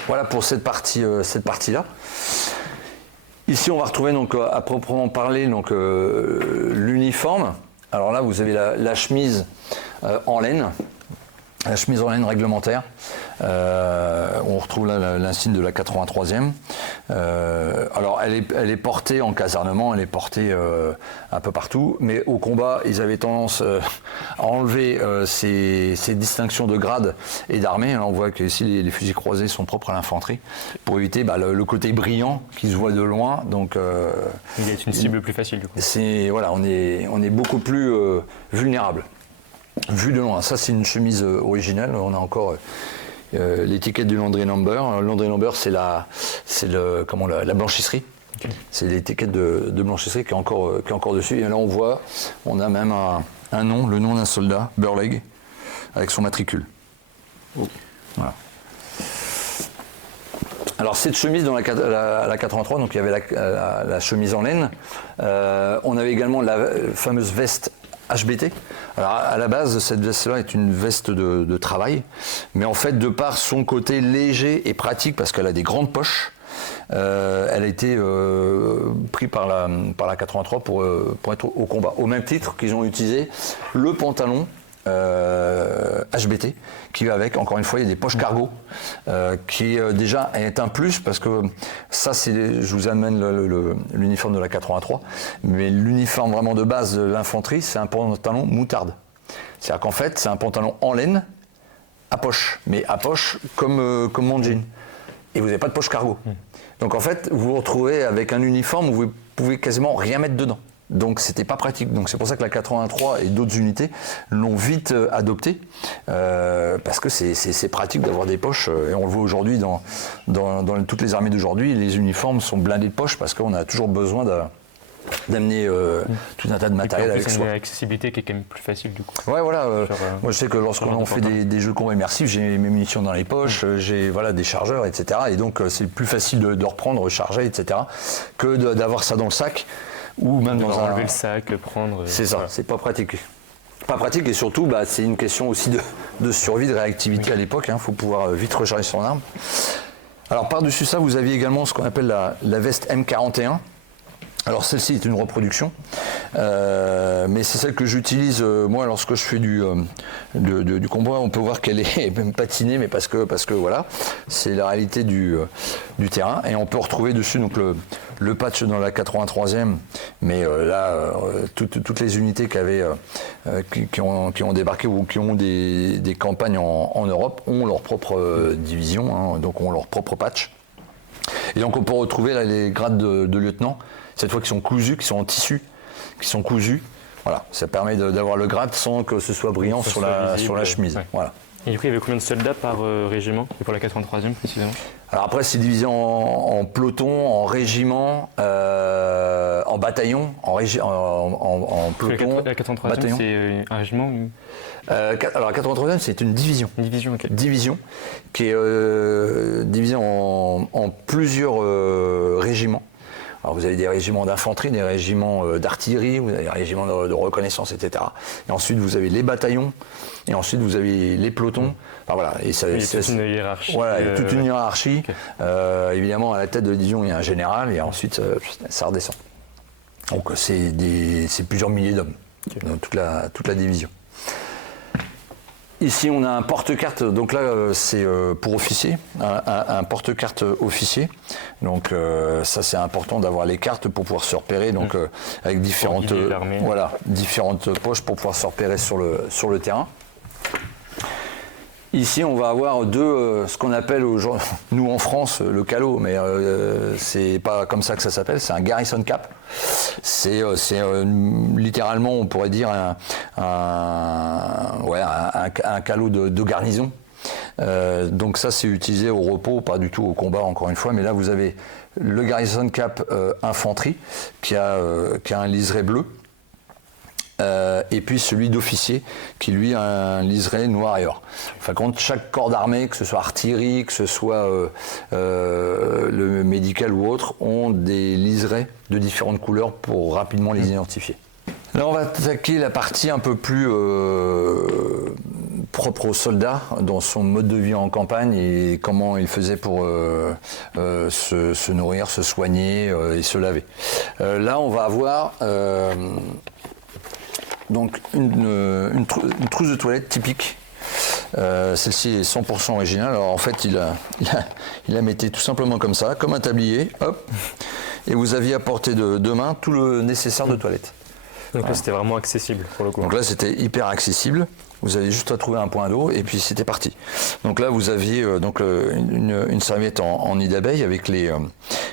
Voilà pour cette partie-là. Ici, on va retrouver donc à proprement parler donc l'uniforme. Alors là, vous avez la chemise en laine. La chemise en laine réglementaire, on retrouve là l'insigne de la 83e. Alors elle est portée en casernement, elle est portée un peu partout, mais au combat ils avaient tendance à enlever ces distinctions de grade et d'armée. On voit que ici les fusils croisés sont propres à l'infanterie pour éviter le côté brillant qui se voit de loin. Donc il est une cible plus facile du coup. Voilà, on est beaucoup plus vulnérable. Vu de loin, ça c'est une chemise originale, on a encore l'étiquette du Landry Number. Landry Number c'est la blanchisserie, okay. C'est l'étiquette de blanchisserie qui est encore dessus. Et là on a même un nom, le nom d'un soldat, Burleigh, avec son matricule. Voilà. Alors cette chemise dans la 83, donc il y avait la chemise en laine, on avait également la fameuse veste HBT. Alors à la base, cette veste-là est une veste de travail, mais en fait, de par son côté léger et pratique, parce qu'elle a des grandes poches, elle a été prise par la 83 pour être au combat. Au même titre qu'ils ont utilisé le pantalon HBT qui va avec. Encore une fois, il y a des poches cargo qui déjà est un plus, parce que ça, je vous amène l'uniforme de la 83, mais l'uniforme vraiment de base de l'infanterie, c'est un pantalon moutarde. C'est-à-dire qu'en fait, c'est un pantalon en laine à poche, mais à poche comme mon jean. Et vous n'avez pas de poche cargo. Donc en fait, vous vous retrouvez avec un uniforme où vous pouvez quasiment rien mettre dedans. Donc c'était pas pratique. Donc c'est pour ça que la 83 et d'autres unités l'ont vite adopté, parce que c'est pratique d'avoir des poches. Et on le voit aujourd'hui dans toutes les armées d'aujourd'hui, les uniformes sont blindés de poches parce qu'on a toujours besoin d'amener tout un tas de matériel avec soi. Une accessibilité qui est quand même plus facile du coup. Ouais, voilà. Moi je sais que lorsqu'on fait des jeux de combat immersifs, j'ai mes munitions dans les poches, j'ai des chargeurs, etc. Et donc c'est plus facile de reprendre, recharger, etc. que d'avoir ça dans le sac. Ou même dans enlever le sac, le prendre. C'est ça, c'est pas pratique. Pas pratique, et surtout, c'est une question aussi de survie, de réactivité à l'époque. Faut pouvoir vite recharger son arme. Alors par-dessus ça, vous aviez également ce qu'on appelle la veste M41. Alors celle-ci est une reproduction, mais c'est celle que j'utilise moi lorsque je fais du combat. On peut voir qu'elle est même patinée, mais parce que voilà, c'est la réalité du terrain. Et on peut retrouver dessus donc le patch dans la 83e, mais là toutes les unités qui ont débarqué ou qui ont des campagnes en Europe ont leur propre division, donc ont leur propre patch. Et donc on peut retrouver là les grades de lieutenant, cette fois qui sont cousus, qui sont en tissu, qui sont cousus. Voilà, ça permet d'avoir le grade sans que ce soit brillant sur la chemise. Ouais. Voilà. Et du coup, il y avait combien de soldats par régiment, et pour la 83e précisément? Alors après, c'est divisé en peloton, en régiment, en bataillon, en peloton. La 83e, bataillon. c'est un régiment ou... Alors la 83e, c'est une division. Une division, ok. Division qui est divisée en plusieurs régiments. Alors vous avez des régiments d'infanterie, des régiments d'artillerie, vous avez des régiments de reconnaissance, etc. Et ensuite vous avez les bataillons, et ensuite vous avez les pelotons. Enfin voilà, et ça, Il y a toute une hiérarchie. Voilà, il y a toute une hiérarchie. Okay. Évidemment, à la tête de la division, il y a un général, et ensuite ça redescend. Donc c'est plusieurs milliers d'hommes, okay, dans toute la division. Ici, on a un porte-carte, donc là, c'est pour officier, un porte-carte officier. Donc ça, c'est important d'avoir les cartes pour pouvoir se repérer, donc avec différentes poches pour pouvoir se repérer sur le terrain. Ici, on va avoir ce qu'on appelle, nous en France, le calot, mais c'est pas comme ça que ça s'appelle, c'est un garrison cap. C'est littéralement, on pourrait dire, un calot de garnison. Donc ça, c'est utilisé au repos, pas du tout au combat, encore une fois, mais là, vous avez le garrison cap infanterie qui a un liseré bleu. Et puis celui d'officier qui lui a un liseré noir et or. Enfin, quand chaque corps d'armée, que ce soit artillerie, que ce soit le médical ou autre, ont des liserés de différentes couleurs pour rapidement les identifier. Là, on va attaquer la partie un peu plus propre aux soldats, dans son mode de vie en campagne et comment il faisait pour se nourrir, se soigner et se laver. Là, on va avoir donc une trousse de toilette typique. Celle-ci est 100% originale. Alors en fait, il a metté tout simplement comme ça, comme un tablier, hop, et vous aviez à portée de main tout le nécessaire de toilette. Donc là, c'était vraiment accessible pour le coup. Donc là, c'était hyper accessible. Vous avez juste à trouver un point d'eau et puis c'était parti. Donc là, vous aviez une serviette en nid d'abeille avec elle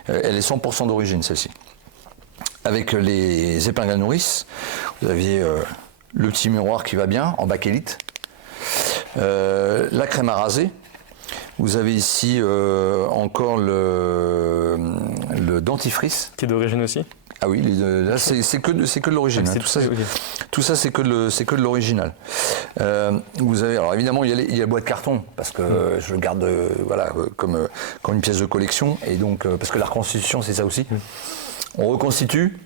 est 100% d'origine, celle-ci. Avec les épingles à nourrice, vous aviez le petit miroir qui va bien, en bakélite, la crème à raser, vous avez ici encore le dentifrice. Qui est d'origine aussi? Ah oui, là c'est que de l'original. Tout ça c'est que de l'original. Vous avez, alors évidemment il y a la boîte de carton parce que je le garde comme une pièce de collection et donc parce que la reconstitution c'est ça aussi. On reconstitue,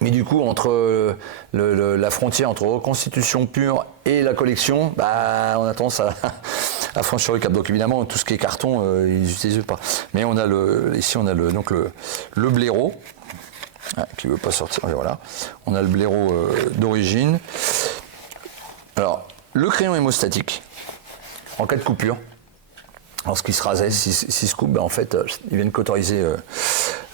mais du coup, entre la frontière entre reconstitution pure et la collection, on a tendance à franchir le cap. Donc évidemment, tout ce qui est carton, ils n'utilisent pas. Mais ici, on a le blaireau, qui ne veut pas sortir. Voilà. On a le blaireau d'origine. Alors, le crayon hémostatique, en cas de coupure. Lorsqu'il se rasait, s'il se coupe, en fait, ils viennent cauteriser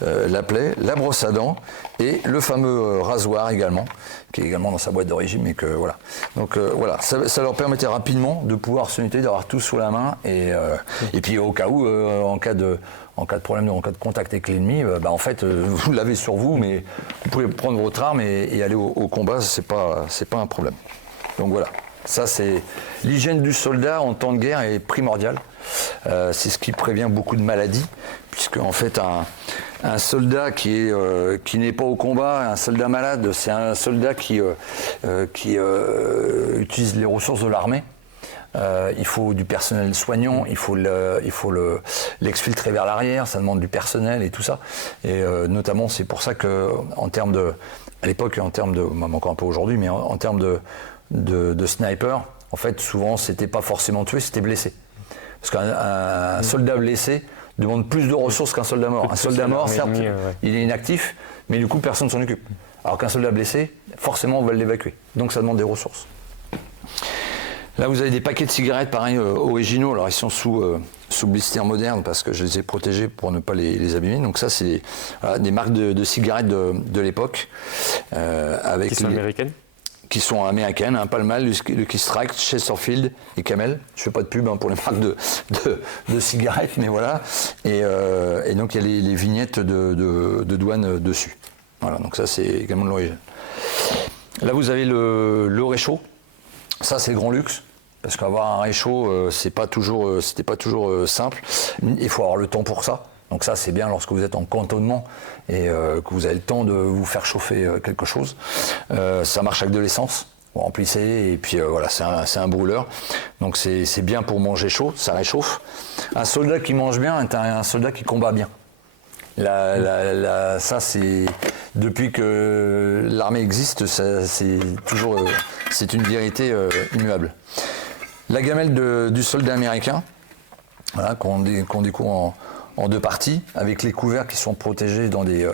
la plaie, la brosse à dents et le fameux rasoir également, qui est également dans sa boîte d'origine, mais que voilà. Donc voilà, ça leur permettait rapidement de pouvoir se nettoyer, d'avoir tout sous la main et puis au cas où, en cas de problème, en cas de contact avec l'ennemi, en fait, vous l'avez sur vous, mais vous pouvez prendre votre arme et aller au combat, c'est pas un problème. Donc voilà. Ça, c'est l'hygiène du soldat en temps de guerre est primordiale. C'est ce qui prévient beaucoup de maladies, puisque en fait un soldat qui n'est pas au combat, un soldat malade, c'est un soldat qui utilise les ressources de l'armée. Il faut du personnel soignant, il faut l'exfiltrer vers l'arrière, ça demande du personnel et tout ça. Et notamment, c'est pour ça que à l'époque, même encore un peu aujourd'hui, mais en termes de sniper, en fait, souvent, c'était pas forcément tué, c'était blessé. Parce qu'un soldat blessé demande plus de ressources qu'un soldat mort. Un soldat mort, certes, il est inactif, mais du coup, personne ne s'en occupe. Alors qu'un soldat blessé, forcément, on va l'évacuer. Donc, ça demande des ressources. Là, vous avez des paquets de cigarettes, pareil, originaux. Alors, ils sont sous blister moderne parce que je les ai protégés pour ne pas les abîmer. Donc, ça, c'est des marques de cigarettes de l'époque. Qui sont américaines ? Qui sont américaines, pas le mal, Lucky Strike, Chesterfield et Camel. Je fais pas de pub pour les marques de cigarettes, mais voilà. Et donc il y a les vignettes de douane dessus. Voilà, donc ça c'est également de l'origine. Là vous avez le réchaud. Ça c'est le grand luxe. parce qu'avoir un réchaud, c'était pas toujours simple. Il faut avoir le temps pour ça. Donc ça, c'est bien lorsque vous êtes en cantonnement et que vous avez le temps de vous faire chauffer quelque chose. Ça marche avec de l'essence. Vous remplissez et puis voilà, c'est un brûleur. Donc c'est bien pour manger chaud, ça réchauffe. Un soldat qui mange bien est un soldat qui combat bien. Ça, c'est depuis que l'armée existe, c'est une vérité immuable. La gamelle du soldat américain, voilà, qu'on découvre en deux parties, avec les couverts qui sont protégés dans des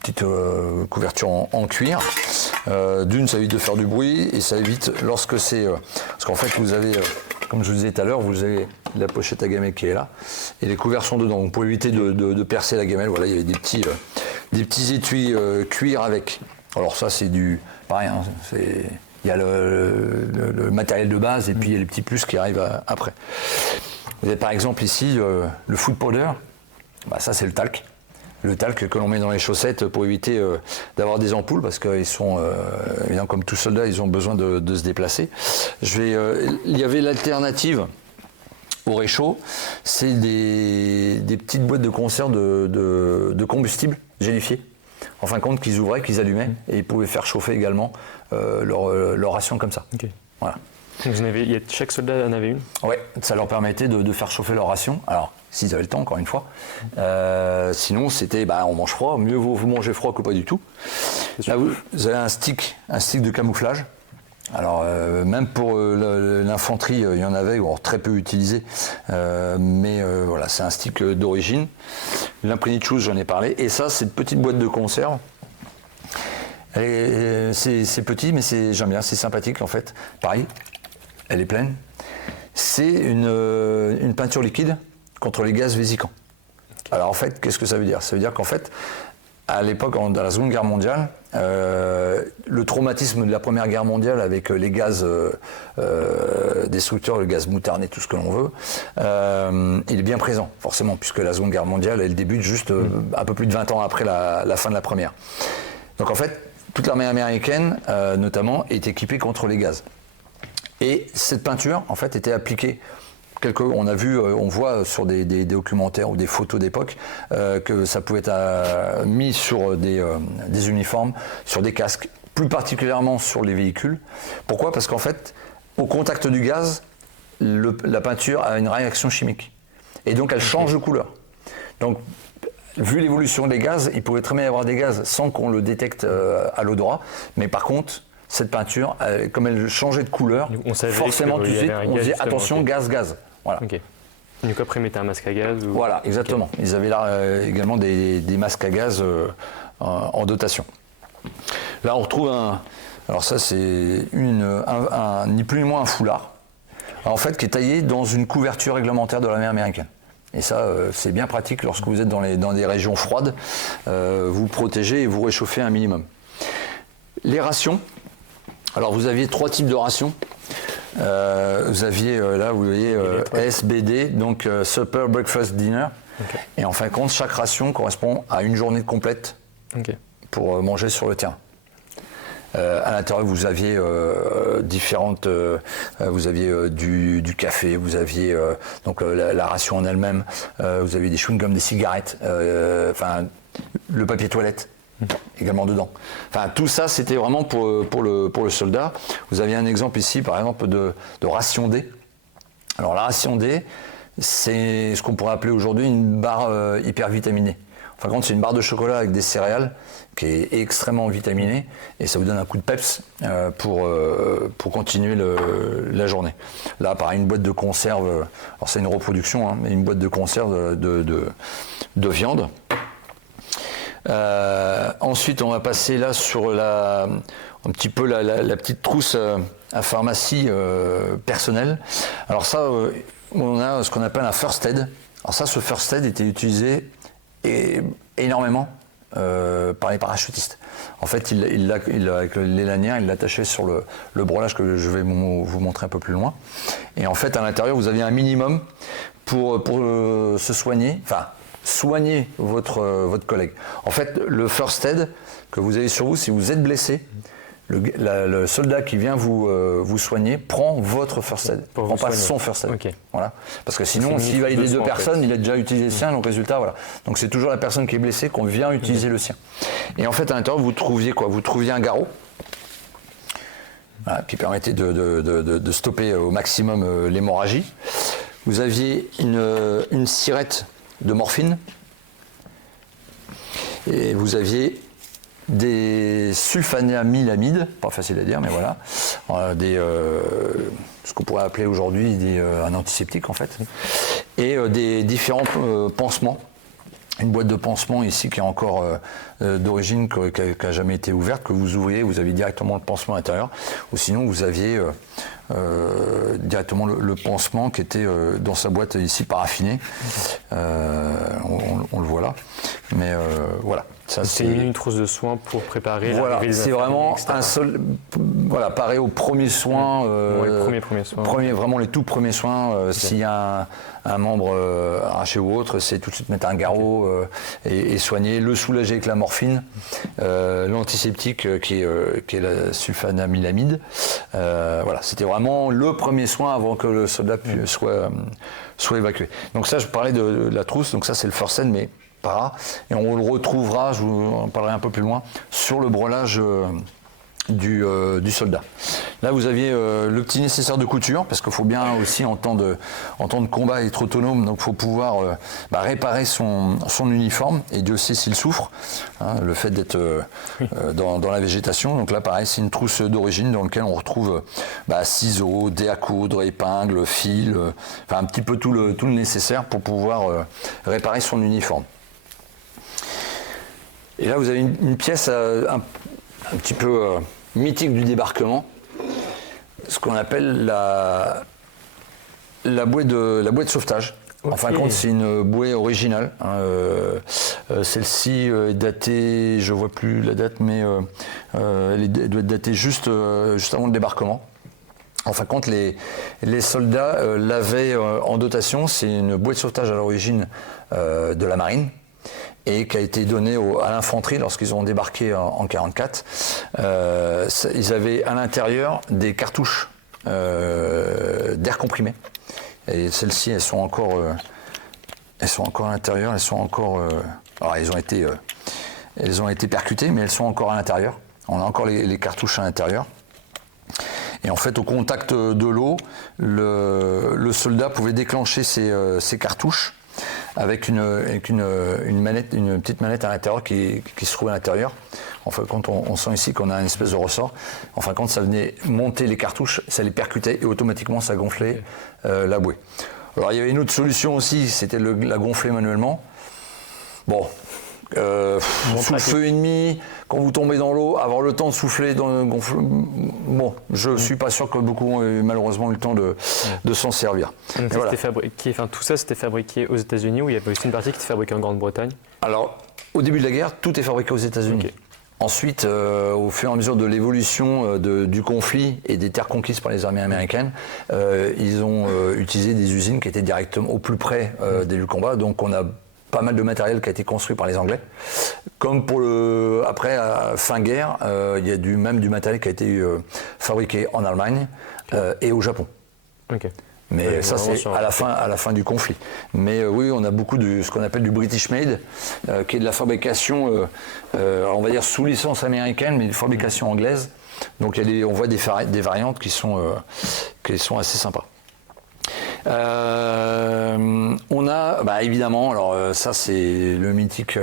petites couvertures en cuir. D'une, ça évite de faire du bruit et ça évite lorsque c'est... parce qu'en fait, vous avez, comme je vous disais tout à l'heure, vous avez la pochette à gamelle qui est là et les couverts sont dedans. Donc pour éviter de percer la gamelle, voilà, il y avait des petits étuis cuir avec. Alors ça, c'est du... pareil, hein, il y a le matériel de base et puis il y a les petits plus qui arrivent après. Vous avez par exemple ici le food powder, ça c'est le talc. Le talc que l'on met dans les chaussettes pour éviter d'avoir des ampoules parce qu'ils sont, évidemment comme tout soldat, ils ont besoin de se déplacer. Il y avait l'alternative au réchaud, c'est des petites boîtes de conserve de combustible gélifié. En fin de compte, qu'ils ouvraient, qu'ils allumaient et ils pouvaient faire chauffer également leur ration comme ça. Okay. Voilà. Chaque soldat en avait une ? Oui, ça leur permettait de faire chauffer leur ration. Alors, s'ils avaient le temps, encore une fois. Sinon, c'était, on mange froid. Mieux vaut vous manger froid que pas du tout. Là, vous avez un stick de camouflage. Alors, même pour l'infanterie, il y en avait, très peu utilisé. Mais voilà, c'est un stick d'origine. L'imprimé de chose, j'en ai parlé. Et ça, c'est une petite boîte de conserve. C'est petit, mais j'aime bien, c'est sympathique en fait. Pareil, elle est pleine. C'est une peinture liquide contre les gaz vésicants. Alors en fait, qu'est-ce que ça veut dire ? Ça veut dire qu'en fait, à l'époque, dans la Seconde Guerre mondiale, le traumatisme de la Première Guerre mondiale avec les gaz destructeurs, le gaz moutarde et tout ce que l'on veut, il est bien présent, forcément, puisque la Seconde Guerre mondiale, elle débute juste un peu plus de 20 ans après la fin de la Première. Donc en fait, toute l'armée américaine, notamment, est équipée contre les gaz. Et cette peinture, en fait, était appliquée. On voit sur des documentaires ou des photos d'époque que ça pouvait être mis sur des uniformes, sur des casques, plus particulièrement sur les véhicules. Pourquoi ? Parce qu'en fait, au contact du gaz, la peinture a une réaction chimique. Et donc, elle change de couleur. Donc, vu l'évolution des gaz, il pouvait très bien y avoir des gaz sans qu'on le détecte à l'odorat. Mais par contre, cette peinture, comme elle changeait de couleur, forcément tout de suite, on disait attention, gaz. Voilà. Okay. Donc après, ils mettaient un masque à gaz ou... Voilà, exactement. Okay. Ils avaient là également des masques à gaz en dotation. Là, on retrouve alors ça, c'est ni plus ni moins un foulard, en fait, qui est taillé dans une couverture réglementaire de l'armée américaine. Et ça, c'est bien pratique lorsque vous êtes dans des régions froides. Vous protégez et vous réchauffez un minimum. Les rations. Alors, vous aviez 3 types de rations. Vous aviez, là, vous voyez, SBD, donc Supper, Breakfast, Dinner. Okay. Et en fin de compte, chaque ration correspond à une journée complète pour manger sur le terrain. À l'intérieur, vous aviez différentes, vous aviez du café, vous aviez donc la ration en elle-même, vous aviez des chewing-gums, des cigarettes, le papier toilette également dedans. Enfin, tout ça, c'était vraiment pour le soldat. Vous aviez un exemple ici, par exemple, de ration D. Alors la ration D, c'est ce qu'on pourrait appeler aujourd'hui une barre hypervitaminée. En fin, c'est une barre de chocolat avec des céréales qui est extrêmement vitaminée et ça vous donne un coup de peps pour continuer la journée. Là, pareil, une boîte de conserve, alors c'est une reproduction, mais une boîte de conserve de viande. Ensuite, on va passer là sur un petit peu la petite trousse à pharmacie personnelle. Alors ça, on a ce qu'on appelle un first aid. Alors ça, ce first aid était utilisé énormément par les parachutistes. En fait, avec les lanières, il l'attachait sur le breulage que je vais vous montrer un peu plus loin. Et en fait, à l'intérieur, vous aviez un minimum pour se soigner, soigner votre collègue. En fait, le first aid que vous avez sur vous, si vous êtes blessé, le soldat qui vient vous soigner prend votre first aid, Pour prend vous pas soigner. son first aid. Ok. Voilà. Parce que sinon, C'est une s'il va aider leçon, deux en personnes, fait. il a déjà utilisé le sien, donc résultat, voilà. Donc c'est toujours la personne qui est blessée qu'on vient utiliser le sien. Et en fait, à l'intérieur, vous trouviez quoi? Vous trouviez un garrot. Voilà, qui permettait de stopper au maximum l'hémorragie. Vous aviez une sirette de morphine et vous aviez des sulfanamylamides, pas facile à dire, mais voilà, ce qu'on pourrait appeler aujourd'hui un antiseptique en fait, et des différents pansements. Une boîte de pansement ici qui est encore d'origine, qui n'a jamais été ouverte, que vous ouvriez, vous avez directement le pansement à l'intérieur, ou sinon vous aviez directement le pansement qui était dans sa boîte ici paraffinée. On le voit là. Mais voilà. Ça, c'est une trousse de soins pour préparer voilà, l'arrivée des c'est vraiment infirmiers, etc. voilà, pareil aux premiers soins. Ouais, premiers soins. Vraiment les tout premiers soins. S'il y a un membre arraché ou autre, c'est tout de suite mettre un garrot et soigner, le soulager avec la morphine, l'antiseptique qui est la sulfanamylamide. Voilà, c'était vraiment le premier soin avant que le soldat soit évacué. Donc ça, je parlais de la trousse, donc ça c'est le first aid, mais pas. Et on le retrouvera, je vous en parlerai un peu plus loin, sur le breulage du soldat. Là, vous aviez le petit nécessaire de couture, parce qu'il faut bien aussi, en temps de combat, être autonome, donc il faut pouvoir réparer son uniforme, et Dieu sait s'il souffre, hein, le fait d'être dans la végétation. Donc là, pareil, c'est une trousse d'origine dans laquelle on retrouve ciseaux, dés à coudre, épingles, fils, un petit peu tout le nécessaire pour pouvoir réparer son uniforme. Et là, vous avez une pièce un petit peu mythique du débarquement, ce qu'on appelle la bouée de sauvetage. Okay. En fin de compte, c'est une bouée originale. Celle-ci est datée, je ne vois plus la date, mais elle doit être datée juste avant le débarquement. En fin de compte, les soldats l'avaient en dotation. C'est une bouée de sauvetage à l'origine de la marine, et qui a été donnée à l'infanterie lorsqu'ils ont débarqué en 1944. Ils avaient à l'intérieur des cartouches d'air comprimé. Et celles-ci, elles sont encore à l'intérieur. Elles sont encore. Alors, elles ont été percutées, mais elles sont encore à l'intérieur. On a encore les cartouches à l'intérieur. Et en fait, au contact de l'eau, le soldat pouvait déclencher ces cartouches avec une petite manette à l'intérieur qui se trouve à l'intérieur. En fin de compte, on sent ici qu'on a une espèce de ressort. En fin de compte, ça venait monter les cartouches, ça les percutait et automatiquement ça gonflait la bouée. Alors il y avait une autre solution aussi, c'était la gonfler manuellement. Bon, sous le feu ennemi, quand vous tombez dans l'eau, avoir le temps de souffler dans le gonfle. Bon, je suis pas sûr que beaucoup ont malheureusement eu le temps de s'en servir. Donc ça, voilà. Tout ça, c'était fabriqué aux États-Unis, ou il y avait aussi une partie qui était fabriquée en Grande-Bretagne? Alors, au début de la guerre, tout est fabriqué aux États-Unis. Okay. Ensuite, au fur et à mesure de l'évolution du conflit et des terres conquises par les armées américaines, ils ont utilisé des usines qui étaient directement au plus près des lieux de combat. Donc, on a pas mal de matériel qui a été construit par les Anglais. Comme après, à fin guerre, il y a même du matériel qui a été fabriqué en Allemagne et au Japon. Okay. Mais ouais, ça, c'est à la fin du conflit. Mais oui, on a beaucoup de ce qu'on appelle du British Made, qui est de la fabrication, on va dire sous licence américaine, mais de fabrication anglaise. Donc on voit des variantes qui sont assez sympas. On a évidemment, alors ça c'est le mythique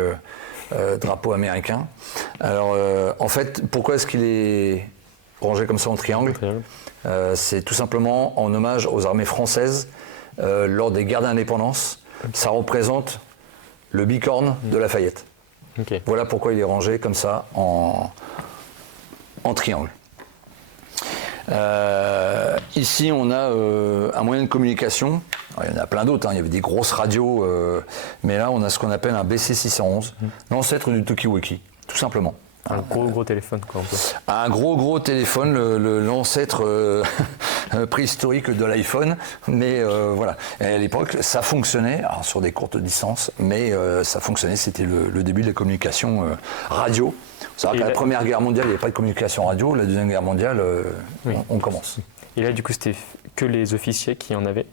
drapeau américain. Alors en fait, pourquoi est-ce qu'il est rangé comme ça en triangle ? C'est tout simplement en hommage aux armées françaises lors des guerres d'indépendance. Ça représente le bicorne de Lafayette. Okay. Voilà pourquoi il est rangé comme ça en triangle. Ici, on a un moyen de communication. Alors, il y en a plein d'autres, hein. Il y avait des grosses radios, mais là, on a ce qu'on appelle un BC611, l'ancêtre du Talkie-Walkie, tout simplement. Un gros téléphone, quoi. Un gros téléphone, l'ancêtre préhistorique de l'iPhone, mais voilà. Et à l'époque, ça fonctionnait, alors sur des courtes distances, mais ça fonctionnait, c'était le début de la communication radio. C'est vrai qu'à la Première Guerre mondiale, il n'y avait pas de communication radio, la Deuxième Guerre mondiale, on commence. Et là, du coup, c'était que les officiers qui en avaient?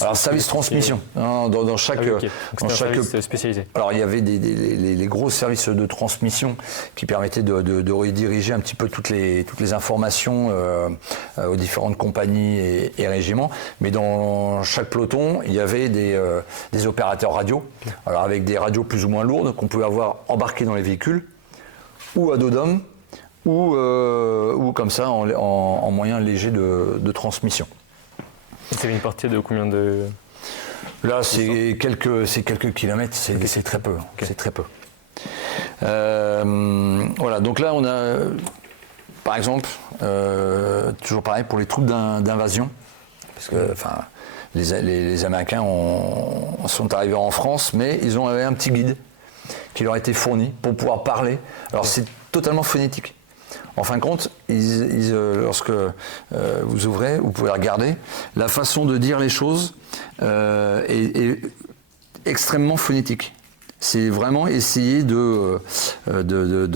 Alors, service transmission. Dans chaque, dans chaque service spécialisé. Alors, il y avait les gros services de transmission qui permettaient de rediriger un petit peu toutes les informations aux différentes compagnies et régiments. Mais dans chaque peloton, il y avait des opérateurs radio. Alors, avec des radios plus ou moins lourdes qu'on pouvait avoir embarquées dans les véhicules, ou à dos d'homme, ou comme ça en moyen léger de transmission. C'est une partie de combien de... Là, c'est quelques kilomètres, c'est très peu. Okay. C'est très peu. Voilà, donc là, on a, par exemple, toujours pareil pour les troupes d'invasion, parce que, les Américains sont arrivés en France, mais ils avaient un petit guide qui leur a été fourni pour pouvoir parler. Alors, c'est totalement phonétique. En fin de compte, lorsque vous ouvrez, vous pouvez regarder, la façon de dire les choses est extrêmement phonétique. C'est vraiment essayer de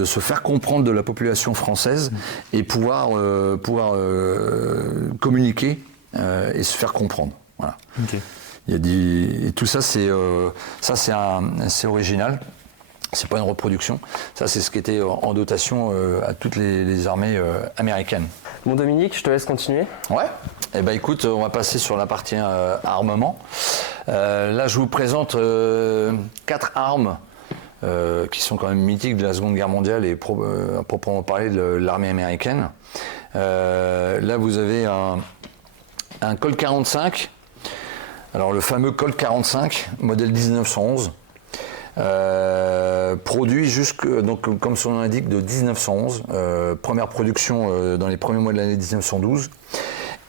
se faire comprendre de la population française et pouvoir communiquer et se faire comprendre. Voilà. Okay. Et tout ça, c'est original. C'est pas une reproduction. Ça, c'est ce qui était en dotation à toutes les armées américaines. Bon, Dominique, je te laisse continuer. Ouais. Eh ben, écoute, on va passer sur la partie armement. Là, je vous présente 4 armes qui sont quand même mythiques de la Seconde Guerre mondiale et à proprement parler de l'armée américaine. Là, vous avez un Colt 45. Alors, le fameux Colt 45, modèle 1911. Produit donc comme son nom l'indique, de 1911, première production dans les premiers mois de l'année 1912,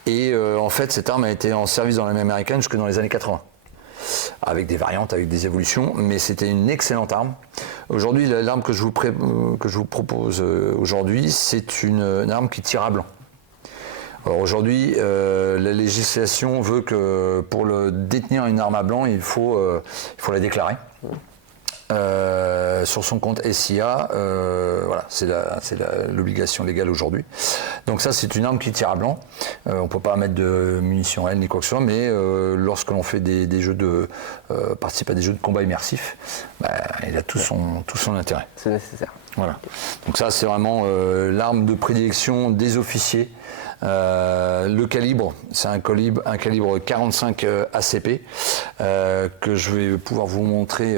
et en fait cette arme a été en service dans l'armée américaine jusque dans les années 80, avec des variantes, avec des évolutions, mais c'était une excellente arme. Aujourd'hui, l'arme que je vous propose aujourd'hui, c'est une arme qui tire à blanc. Alors aujourd'hui, la législation veut que pour détenir une arme à blanc, il faut la déclarer. Sur son compte SIA, voilà, c'est l'obligation légale aujourd'hui. Donc ça, c'est une arme qui tire à blanc. On peut pas mettre de munitions à elle ni quoi que ce soit, mais lorsque l'on fait participe à des jeux de combat immersifs, il a tout son intérêt. C'est nécessaire. Voilà. Donc ça, c'est vraiment l'arme de prédilection des officiers. Le calibre, c'est un calibre 45 ACP que je vais pouvoir vous montrer.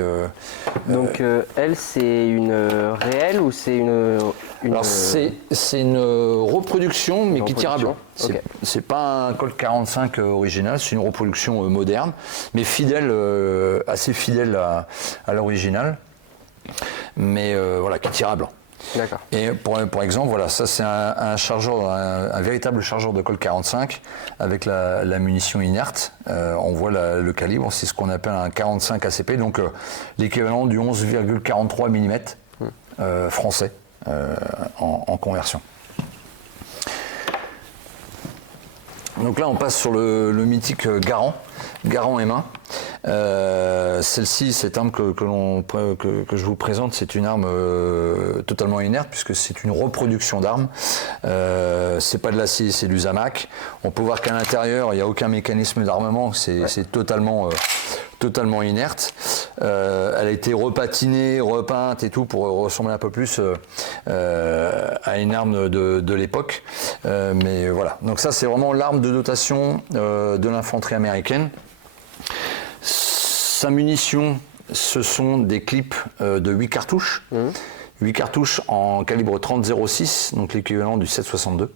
Donc elle, c'est une réelle ou c'est une... Alors c'est une reproduction mais qui tire à blanc. Okay. C'est pas un Colt 45 original, c'est une reproduction moderne, mais assez fidèle à l'original, mais voilà, qui tire à blanc. D'accord. Et pour exemple, voilà, ça c'est un chargeur, un véritable chargeur de Colt 45 avec la munition inerte. On voit le calibre, c'est ce qu'on appelle un 45 ACP, donc l'équivalent du 11,43 mm français en conversion. Donc là, on passe sur le mythique Garand M1. Celle-ci, cette arme que je vous présente, c'est une arme totalement inerte puisque c'est une reproduction d'armes. C'est pas de l'acier, c'est du Zamac. On peut voir qu'à l'intérieur, il n'y a aucun mécanisme d'armement, c'est totalement inerte. Elle a été repatinée, repeinte et tout pour ressembler un peu plus à une arme de l'époque. Mais voilà. Donc ça, c'est vraiment l'arme de dotation de l'infanterie américaine. Sa munition, ce sont des clips de 8 cartouches. 8 cartouches en calibre 30-06, donc l'équivalent du 7,62.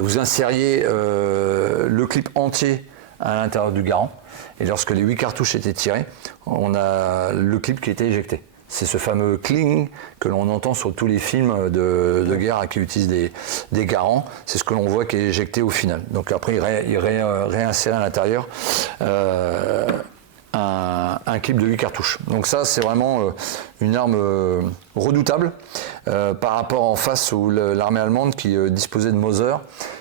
Vous insériez le clip entier à l'intérieur du Garand. Et lorsque les 8 cartouches étaient tirées, on a le clip qui était éjecté. C'est ce fameux cling que l'on entend sur tous les films de guerre qui utilisent des Garand. C'est ce que l'on voit qui est éjecté au final. Donc après, il réinsère à l'intérieur un clip de 8 cartouches. Donc ça, c'est vraiment une arme redoutable par rapport en face où l'armée allemande qui disposait de Mauser,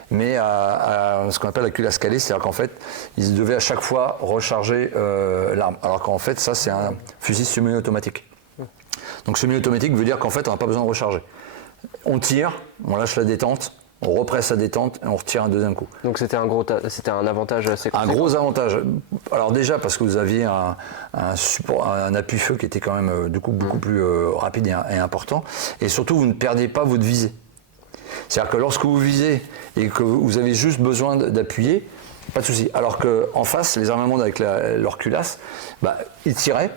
mais à ce qu'on appelle la culasse calée, c'est-à-dire qu'en fait, ils devaient à chaque fois recharger l'arme. Alors qu'en fait, ça, c'est un fusil semi-automatique. Donc semi-automatique veut dire qu'en fait, on n'a pas besoin de recharger. On tire, on lâche la détente, on represse la détente et on retire un deuxième coup. Donc c'était un avantage assez conséquent. Un gros avantage. Alors déjà parce que vous aviez un appui-feu qui était quand même du coup beaucoup plus rapide et important. Et surtout, vous ne perdiez pas votre visée. C'est-à-dire que lorsque vous visez et que vous avez juste besoin d'appuyer, pas de souci. Alors qu'en face, les armes allemandes avec leur culasse, ils tiraient,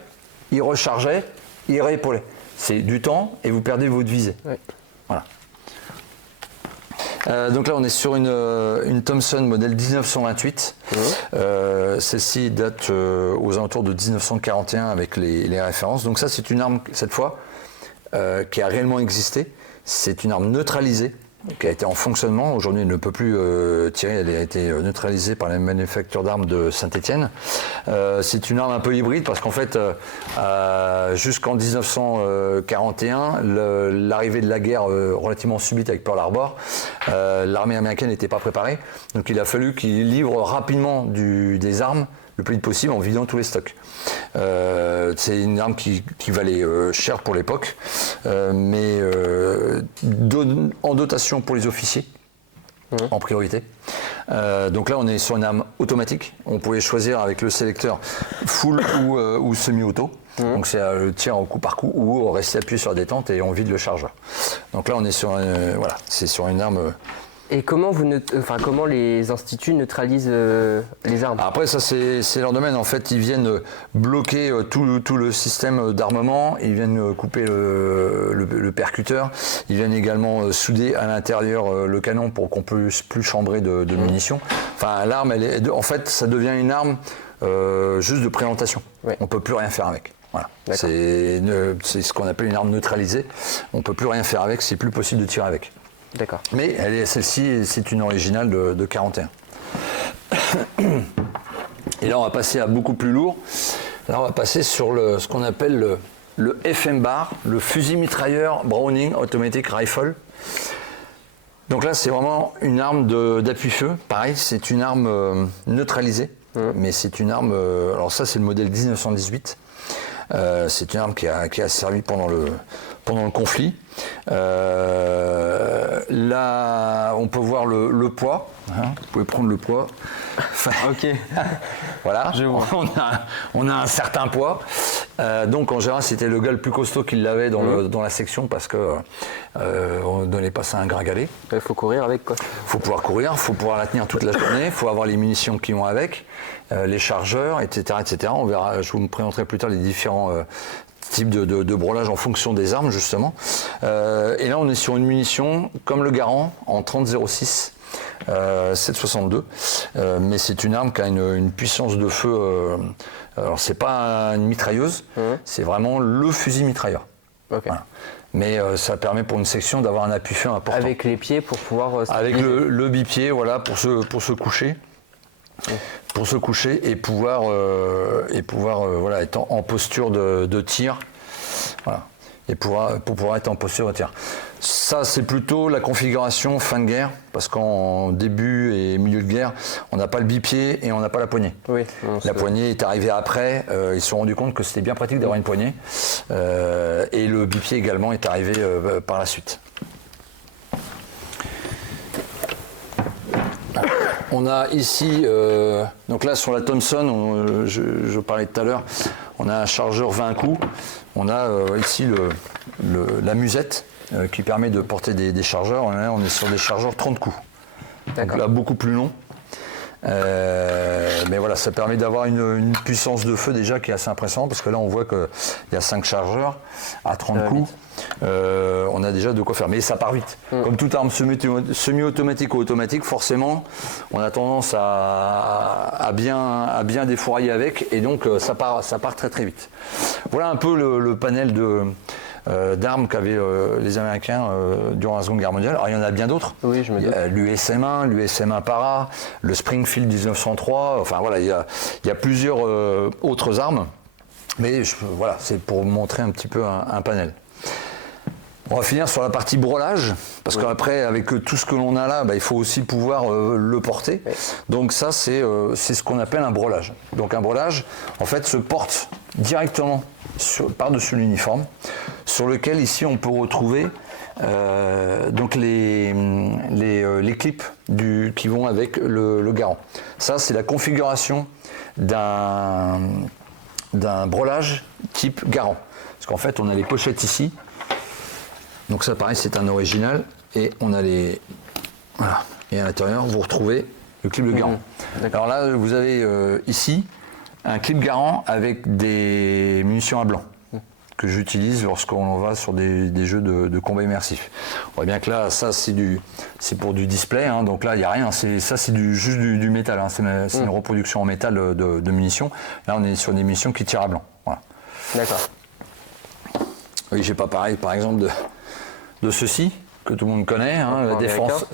ils rechargeaient, ils réépaulaient. C'est du temps et vous perdez votre visée. Oui. Voilà. Donc là, on est sur une Thompson modèle 1928. Celle-ci date aux alentours de 1941 avec les références. Donc ça, c'est une arme, cette fois, qui a réellement existé. C'est une arme neutralisée, qui a été en fonctionnement. Aujourd'hui, elle ne peut plus tirer. Elle a été neutralisée par la manufacture d'armes de Saint-Étienne. C'est une arme un peu hybride parce qu'en fait, jusqu'en 1941, l'arrivée de la guerre relativement subite avec Pearl Harbor, l'armée américaine n'était pas préparée. Donc il a fallu qu'ils livrent rapidement des armes le plus vite possible en vidant tous les stocks. C'est une arme qui valait cher pour l'époque, mais en dotation pour les officiers en priorité. Donc là on est sur une arme automatique. On pouvait choisir avec le sélecteur full ou semi-auto. Donc c'est le tir au coup par coup ou rester appuyé sur la détente et on vide le chargeur. Donc là on est sur c'est sur une arme. Et comment les instituts neutralisent les armes? Après ça c'est leur domaine. En fait ils viennent bloquer tout le système d'armement, ils viennent couper le percuteur, ils viennent également souder à l'intérieur le canon pour qu'on puisse plus chambrer de munitions. Enfin l'arme en fait ça devient une arme juste de présentation. Ouais. On peut plus rien faire avec. Voilà. C'est ce qu'on appelle une arme neutralisée. On peut plus rien faire avec, c'est plus possible de tirer avec. D'accord. Mais celle-ci, c'est une originale de 41. Et là, on va passer à beaucoup plus lourd. Là, on va passer sur ce qu'on appelle le FM bar, le fusil mitrailleur Browning Automatic Rifle. Donc là, c'est vraiment une arme d'appui-feu. Pareil, c'est une arme neutralisée, mais c'est une arme. Alors ça, c'est le modèle 1918. C'est une arme qui a servi pendant le conflit. Là, on peut voir le poids. Vous pouvez prendre le poids. Ok. Voilà. On a un certain poids. Donc en général, c'était le gars le plus costaud qui l'avait dans la section parce que on ne donnait pas ça à un gringalet. Il faut courir avec quoi. Il faut pouvoir courir, il faut pouvoir la tenir toute la journée, il faut avoir les munitions qui vont avec, les chargeurs, etc., etc. On verra. Je vous présenterai plus tard les différents types de brolage en fonction des armes justement. Et là, on est sur une munition comme le Garand en 30-06. 7,62, mais c'est une arme qui a une puissance de feu. Alors c'est pas une mitrailleuse, c'est vraiment le fusil mitrailleur. Okay. Voilà. Mais ça permet pour une section d'avoir un appui-feu important. Avec les pieds pour pouvoir. Avec le bipied, voilà, pour se coucher. Pour se coucher et pouvoir voilà, être en posture de tir. Voilà. Et pour pouvoir être en posture de tir. Ça, c'est plutôt la configuration fin de guerre, parce qu'en début et milieu de guerre, on n'a pas le bipied et on n'a pas la poignée. Oui, la poignée est arrivée après, ils se sont rendus compte que c'était bien pratique d'avoir une poignée, et le bipied également est arrivé par la suite. On a ici, donc là sur la Thompson, je parlais tout à l'heure, on a un chargeur 20 coups, on a ici la musette qui permet de porter des chargeurs, là on est sur des chargeurs 30 coups, donc là beaucoup plus long, mais voilà, ça permet d'avoir une puissance de feu déjà qui est assez impressionnante, parce que là on voit qu'il y a 5 chargeurs à 30 coups. On a déjà de quoi faire, mais ça part vite. Comme toute arme semi-automatique ou automatique, forcément, on a tendance à bien défourailler avec, et donc ça part très très vite. Voilà un peu le panel d'armes qu'avaient les Américains durant la Seconde Guerre mondiale. Alors il y en a bien d'autres. Oui, je me doute. L'USM-1, l'USM-1 Para, le Springfield 1903, enfin voilà, il y a plusieurs autres armes. Mais voilà, c'est pour montrer un petit peu un panel. On va finir sur la partie brolage, parce qu'après, avec tout ce que l'on a là, il faut aussi pouvoir le porter. Oui. Donc ça, c'est ce qu'on appelle un brolage. Donc un brolage, en fait, se porte directement par-dessus l'uniforme, sur lequel, ici, on peut retrouver donc les clips qui vont avec le garant. Ça, c'est la configuration d'un brolage type garant. Parce qu'en fait, on a les pochettes ici. Donc ça, pareil, c'est un original. Et on a les... Voilà. Et à l'intérieur, vous retrouvez le clip de garant. Alors là, vous avez ici un clip garant avec des munitions à blanc que j'utilise lorsqu'on va sur des jeux de combat immersif. On voit bien que là, ça, c'est pour du display. Hein, donc là, il n'y a rien. Ça, c'est juste du métal. Hein, c'est une reproduction en métal de munitions. Là, on est sur des munitions qui tirent à blanc. Voilà. D'accord. Oui, j'ai pas pareil, par exemple, de ceci, que tout le monde connaît, hein, la défense,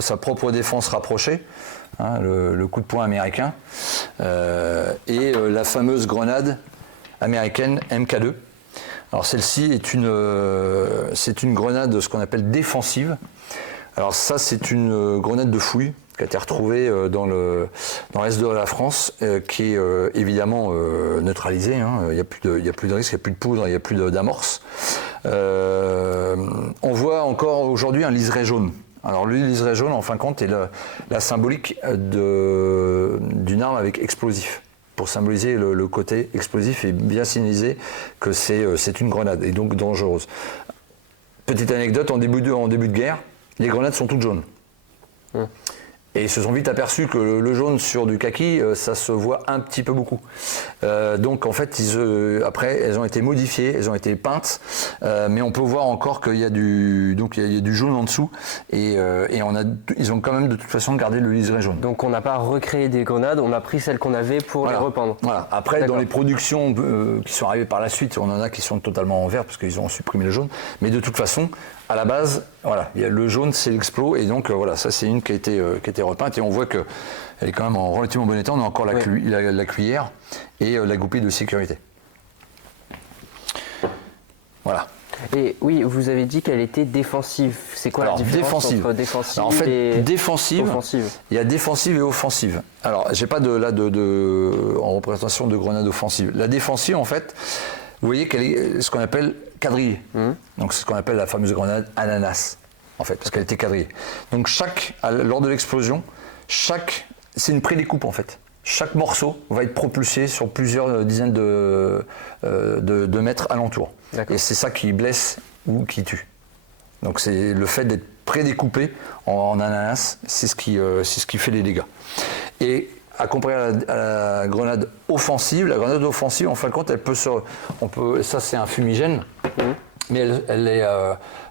sa propre défense rapprochée, hein, le coup de poing américain, et la fameuse grenade américaine MK2. Alors celle-ci est une grenade de ce qu'on appelle défensive. Alors ça, c'est une grenade de fouille qui a été retrouvée dans l'est de la France, qui est évidemment neutralisée. Hein. Il n'y a plus de risque, il n'y a plus de poudre, il n'y a plus d'amorce. On voit encore aujourd'hui un liseré jaune. Alors le liseré jaune, en fin de compte, est la symbolique d'une arme avec explosif. Pour symboliser le côté explosif et bien signaliser que c'est une grenade et donc dangereuse. Petite anecdote, en début de guerre, les grenades sont toutes jaunes. Et ils se sont vite aperçus que le jaune sur du kaki, ça se voit un petit peu beaucoup. Donc en fait, après, elles ont été modifiées, elles ont été peintes, mais on peut voir encore qu'il y a du jaune en dessous, et ils ont quand même de toute façon gardé le liseré jaune. Donc on n'a pas recréé des grenades, on a pris celles qu'on avait pour les repeindre. Voilà. Après, dans les productions qui sont arrivées par la suite, on en a qui sont totalement en vert parce qu'ils ont supprimé le jaune, mais de toute façon, à la base, voilà, le jaune c'est l'explos, et donc voilà, ça c'est une qui a été repeinte, et on voit qu'elle est quand même en relativement bon état. On a encore la cuillère et la goupille de sécurité. Voilà. Et oui, vous avez dit qu'elle était défensive. C'est quoi la différence entre défensive en fait, et offensive? Il y a défensive et offensive. Alors, j'ai pas en représentation de grenade offensive. La défensive, en fait, vous voyez qu'elle est ce qu'on appelle quadrillée. Donc c'est ce qu'on appelle la fameuse grenade ananas, en fait, parce qu'elle était quadrillée. Donc lors de l'explosion, c'est une prédécoupe en fait. Chaque morceau va être propulsé sur plusieurs dizaines de mètres alentour. Et c'est ça qui blesse ou qui tue. Donc c'est le fait d'être prédécoupé en ananas, c'est ce qui fait les dégâts. Et à comparer à la grenade offensive, en fin de compte, ça c'est un fumigène, mais elle est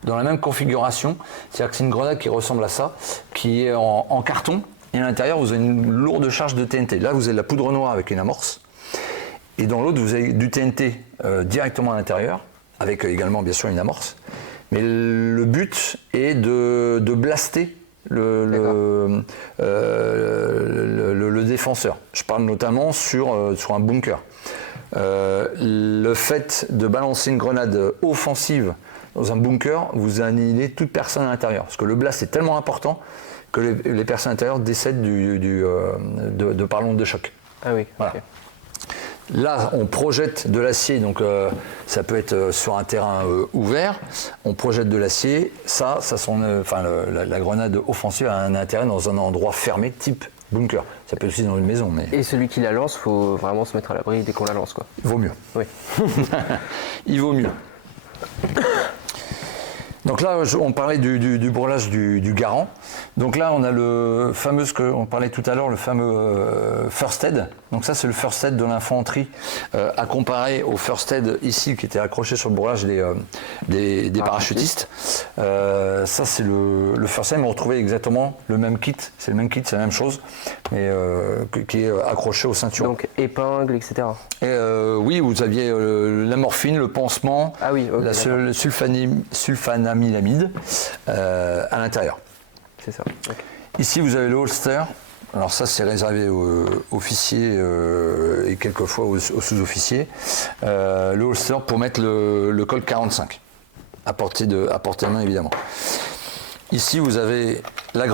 dans la même configuration, c'est-à-dire que c'est une grenade qui ressemble à ça, qui est en carton, et à l'intérieur vous avez une lourde charge de TNT. Là vous avez de la poudre noire avec une amorce, et dans l'autre vous avez du TNT directement à l'intérieur, avec également bien sûr une amorce, mais le but est de blaster le défenseur. Je parle notamment sur un bunker. Le fait de balancer une grenade offensive dans un bunker, vous annihilez toute personne à l'intérieur. Parce que le blast est tellement important que les personnes à l'intérieur décèdent de par l'onde de choc. Ah oui, voilà. Okay. Là, on projette de l'acier, donc ça peut être sur un terrain ouvert. On projette de l'acier. La grenade offensive a un intérêt dans un endroit fermé, type bunker. Ça peut aussi dans une maison. Mais... Et celui qui la lance, il faut vraiment se mettre à l'abri dès qu'on la lance, quoi. Il vaut mieux. Oui. Il vaut mieux. Donc là, on parlait du brelage du Garand. Donc là, on a le fameux, ce qu'on parlait tout à l'heure, le fameux First Aid. Donc ça, c'est le First Aid de l'infanterie, à comparer au First Aid ici, qui était accroché sur le brelage des parachutistes. Ça, c'est le First Aid, mais on retrouvait exactement le même kit. C'est le même kit, c'est la même chose, mais qui est accroché au ceinturon. Donc épingle, etc. Et, oui, vous aviez la morphine, le pansement, Ah oui, ok, le sulfanamilamide à l'intérieur. C'est ça. Ok. Ici, vous avez le holster. Alors ça, c'est réservé aux officiers et quelquefois aux sous-officiers. Le holster pour mettre le Colt 45, à portée de main évidemment. Ici, vous avez la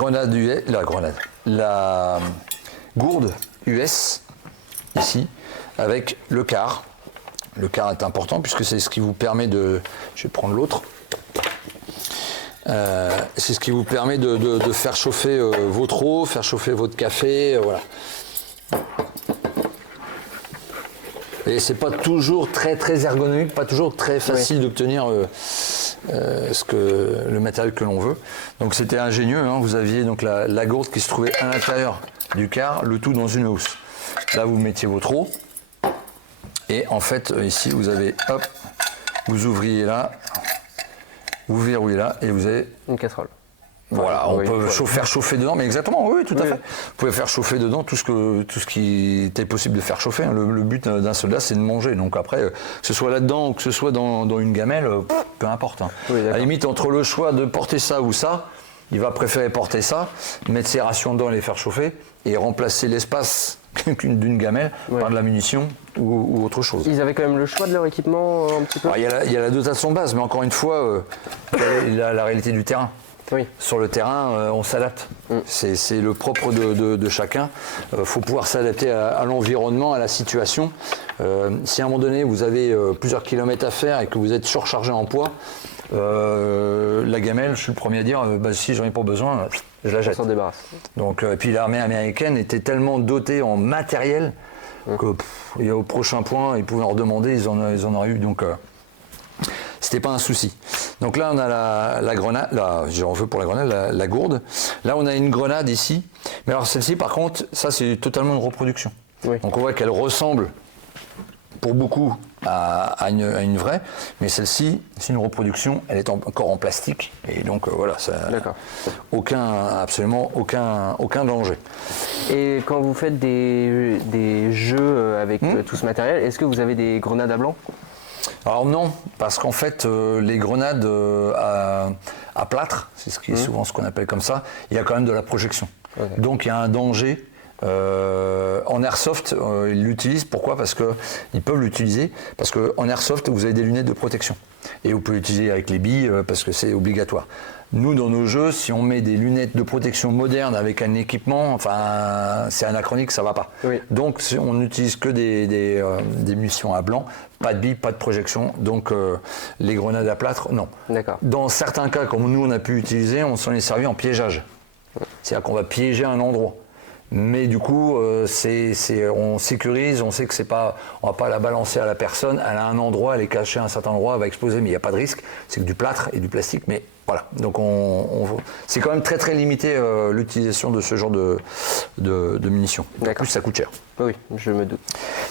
gourde US, ici, avec le car. Le car est important puisque c'est ce qui vous permet de... Je vais prendre l'autre. C'est ce qui vous permet de faire chauffer votre eau, faire chauffer votre café, voilà. Et c'est pas toujours très ergonomique, pas toujours très facile d'obtenir le matériel que l'on veut. Donc c'était ingénieux, hein. Vous aviez donc la gourde qui se trouvait à l'intérieur du car, le tout dans une housse. Là vous mettiez votre eau. Et en fait, ici, vous avez, hop, vous ouvriez là, vous verrouillez là, et vous avez... Une casserole. Voilà, on peut faire chauffer dedans, mais exactement, oui, tout à fait. Oui. Vous pouvez faire chauffer dedans tout ce qui était possible de faire chauffer. Le but d'un soldat, c'est de manger. Donc après, que ce soit là-dedans ou que ce soit dans une gamelle, peu importe. Hein. Oui, à la limite, entre le choix de porter ça ou ça, il va préférer porter ça, mettre ses rations dedans et les faire chauffer, et remplacer l'espace d'une gamelle par de la munition ou autre chose. Ils avaient quand même le choix de leur équipement un petit peu. Il y a la dotation de base, mais encore une fois, la réalité du terrain. Oui. Sur le terrain, on s'adapte. C'est le propre de chacun. Faut pouvoir s'adapter à l'environnement, à la situation. Si à un moment donné, vous avez plusieurs kilomètres à faire et que vous êtes surchargé en poids, la gamelle, je suis le premier à dire, si j'en ai pas besoin, je la jette. On s'en débarrasse. Donc, et puis l'armée américaine était tellement dotée en matériel que au prochain point, ils pouvaient en redemander, ils en auraient eu. Donc, c'était pas un souci. Donc là, on a la grenade, j'en veux pour la grenade, la gourde. Là, on a une grenade ici. Mais alors celle-ci, par contre, ça c'est totalement une reproduction. Oui. Donc on voit qu'elle ressemble pour beaucoup à une vraie, mais celle-ci, c'est une reproduction, elle est encore en plastique, et donc voilà, ça, absolument aucun danger. Et quand vous faites des jeux avec tout ce matériel, est-ce que vous avez des grenades à blanc ? Alors non, parce qu'en fait, les grenades à plâtre, c'est souvent ce qu'on appelle comme ça, il y a quand même de la projection. Okay. Donc il y a un danger. En airsoft, ils l'utilisent. Pourquoi ? Parce qu'ils peuvent l'utiliser. Parce qu'en airsoft, vous avez des lunettes de protection. Et vous pouvez l'utiliser avec les billes parce que c'est obligatoire. Nous, dans nos jeux, si on met des lunettes de protection modernes avec un équipement, enfin, c'est anachronique, ça va pas. Oui. Donc, on n'utilise que des munitions à blanc, pas de billes, pas de projection. Donc, les grenades à plâtre, non. D'accord. Dans certains cas, comme nous, on a pu utiliser, on s'en est servi en piégeage. C'est-à-dire qu'on va piéger un endroit. Mais du coup, on sécurise, on sait que on va pas la balancer à la personne, elle a un endroit, elle est cachée à un certain endroit, elle va exploser, mais il n'y a pas de risque, c'est que du plâtre et du plastique, mais voilà. Donc c'est quand même très très limité l'utilisation de ce genre de munitions. En plus, ça coûte cher. Oui, je me doute.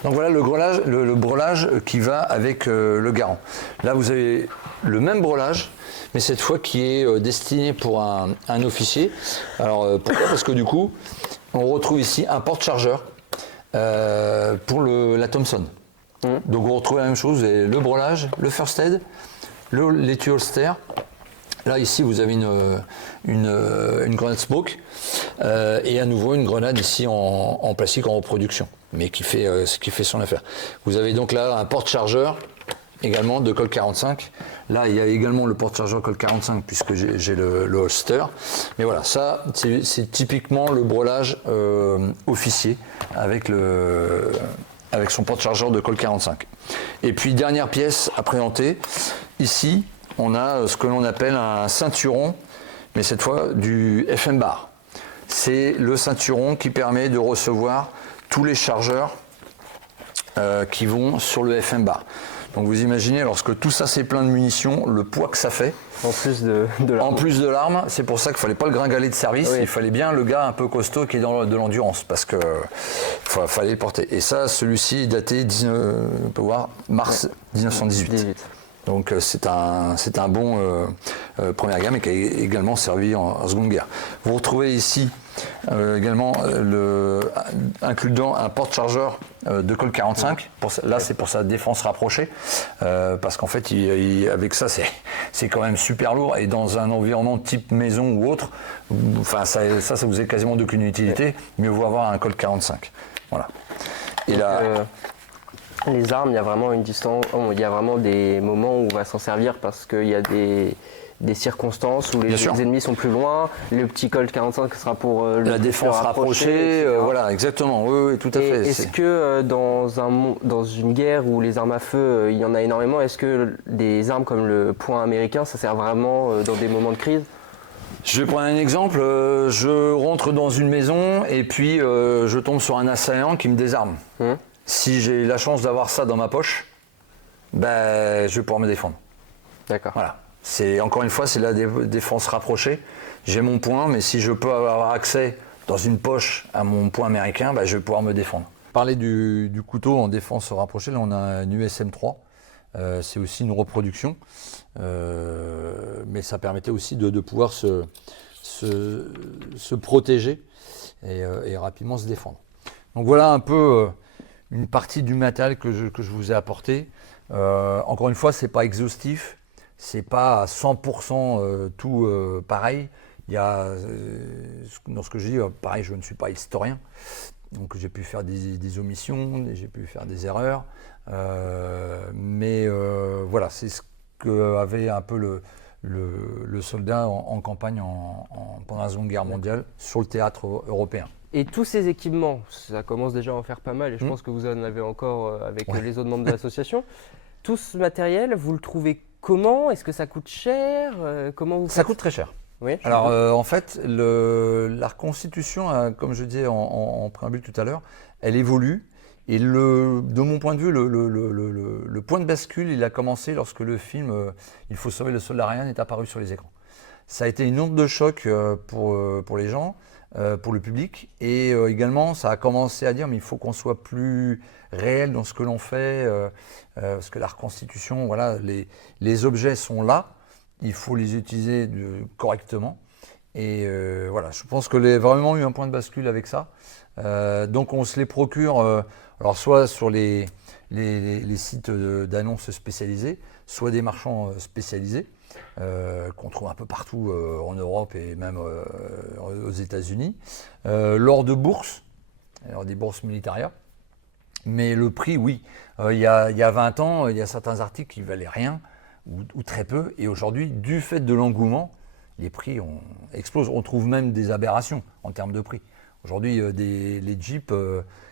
Donc voilà le brelage qui va avec le Garand. Là, vous avez le même brelage, mais cette fois qui est destiné pour un officier. Alors pourquoi ? Parce que du coup, on retrouve ici un porte-chargeur pour la Thompson. Donc on retrouve la même chose, vous avez le brelage, le First Aid, l'étui holster. Là ici vous avez une grenade smoke et à nouveau une grenade ici en plastique en reproduction, mais qui fait son affaire. Vous avez donc là un porte-chargeur également de Colt 45. Là, il y a également le porte-chargeur Colt 45 puisque j'ai le holster. Mais voilà, ça, c'est typiquement le brelage officier avec son porte-chargeur de Colt 45. Et puis, dernière pièce à présenter. Ici, on a ce que l'on appelle un ceinturon, mais cette fois du FM bar. C'est le ceinturon qui permet de recevoir tous les chargeurs qui vont sur le FM bar. Donc vous imaginez, lorsque tout ça c'est plein de munitions, le poids que ça fait. En plus de l'arme. En plus de l'arme, c'est pour ça qu'il ne fallait pas le gringaler de service, Oui. il fallait bien le gars un peu costaud qui est dans de l'endurance, parce que fallait le porter. Et ça, celui-ci est daté, on peut voir, mars 1918. 18. Donc c'est un bon première gamme et qui a également servi en Seconde Guerre. Vous retrouvez ici également inclus un porte-chargeur de Colt 45. Là c'est pour sa défense rapprochée parce qu'en fait avec ça c'est quand même super lourd et dans un environnement type maison ou autre, enfin ça vous est quasiment d'aucune utilité. Mieux vaut avoir un Colt 45. Voilà. Et là. Les armes, il y a vraiment une distance, il y a vraiment des moments où on va s'en servir parce qu'il y a des circonstances où les ennemis sont plus loin. Le petit Colt 45 sera pour la défense rapprochée, voilà, exactement. Oui, tout à fait. Est-ce que dans une guerre où les armes à feu, il y en a énormément, est-ce que des armes comme le poing américain, ça sert vraiment dans des moments de crise? Je vais prendre un exemple. Je rentre dans une maison et puis je tombe sur un assaillant qui me désarme. Si j'ai la chance d'avoir ça dans ma poche, je vais pouvoir me défendre. D'accord. Voilà. Encore une fois, c'est la défense rapprochée. J'ai mon poing, mais si je peux avoir accès dans une poche à mon poing américain, je vais pouvoir me défendre. Parler du couteau en défense rapprochée, là on a un USM 3. C'est aussi une reproduction, mais ça permettait aussi de pouvoir se protéger et rapidement se défendre. Donc voilà un peu une partie du matériel que je vous ai apporté. Encore une fois, c'est pas exhaustif, c'est pas à 100% tout pareil. Il y a, dans ce que je dis, pareil, je ne suis pas historien, donc j'ai pu faire des omissions, j'ai pu faire des erreurs, mais voilà, c'est ce qu'avait un peu le soldat en campagne pendant la Seconde Guerre mondiale sur le théâtre européen. Et tous ces équipements, ça commence déjà à en faire pas mal et je pense que vous en avez encore avec les autres membres de l'association. Tout ce matériel, vous le trouvez comment? Est-ce que ça coûte cher? Comment vous faites? Ça coûte très cher. Oui, alors en fait, la reconstitution, comme je disais en préambule tout à l'heure, elle évolue. Et de mon point de vue, le point de bascule, il a commencé lorsque le film Il faut sauver le soldat Ryan est apparu sur les écrans. Ça a été une onde de choc pour les gens, pour le public. Et également, ça a commencé à dire mais il faut qu'on soit plus réel dans ce que l'on fait. Parce que la reconstitution, voilà, les objets sont là. Il faut les utiliser correctement. Et voilà, je pense que a vraiment eu un point de bascule avec ça. Donc on se les procure, alors soit sur les sites d'annonces spécialisés, soit des marchands spécialisés qu'on trouve un peu partout en Europe et même aux États-Unis, lors de bourses, alors des bourses Militaria. Mais le prix, oui, il y a 20 ans, il y a certains articles qui ne valaient rien ou très peu, et aujourd'hui, du fait de l'engouement, les prix explosent. On trouve même des aberrations en termes de prix. Aujourd'hui, les Jeeps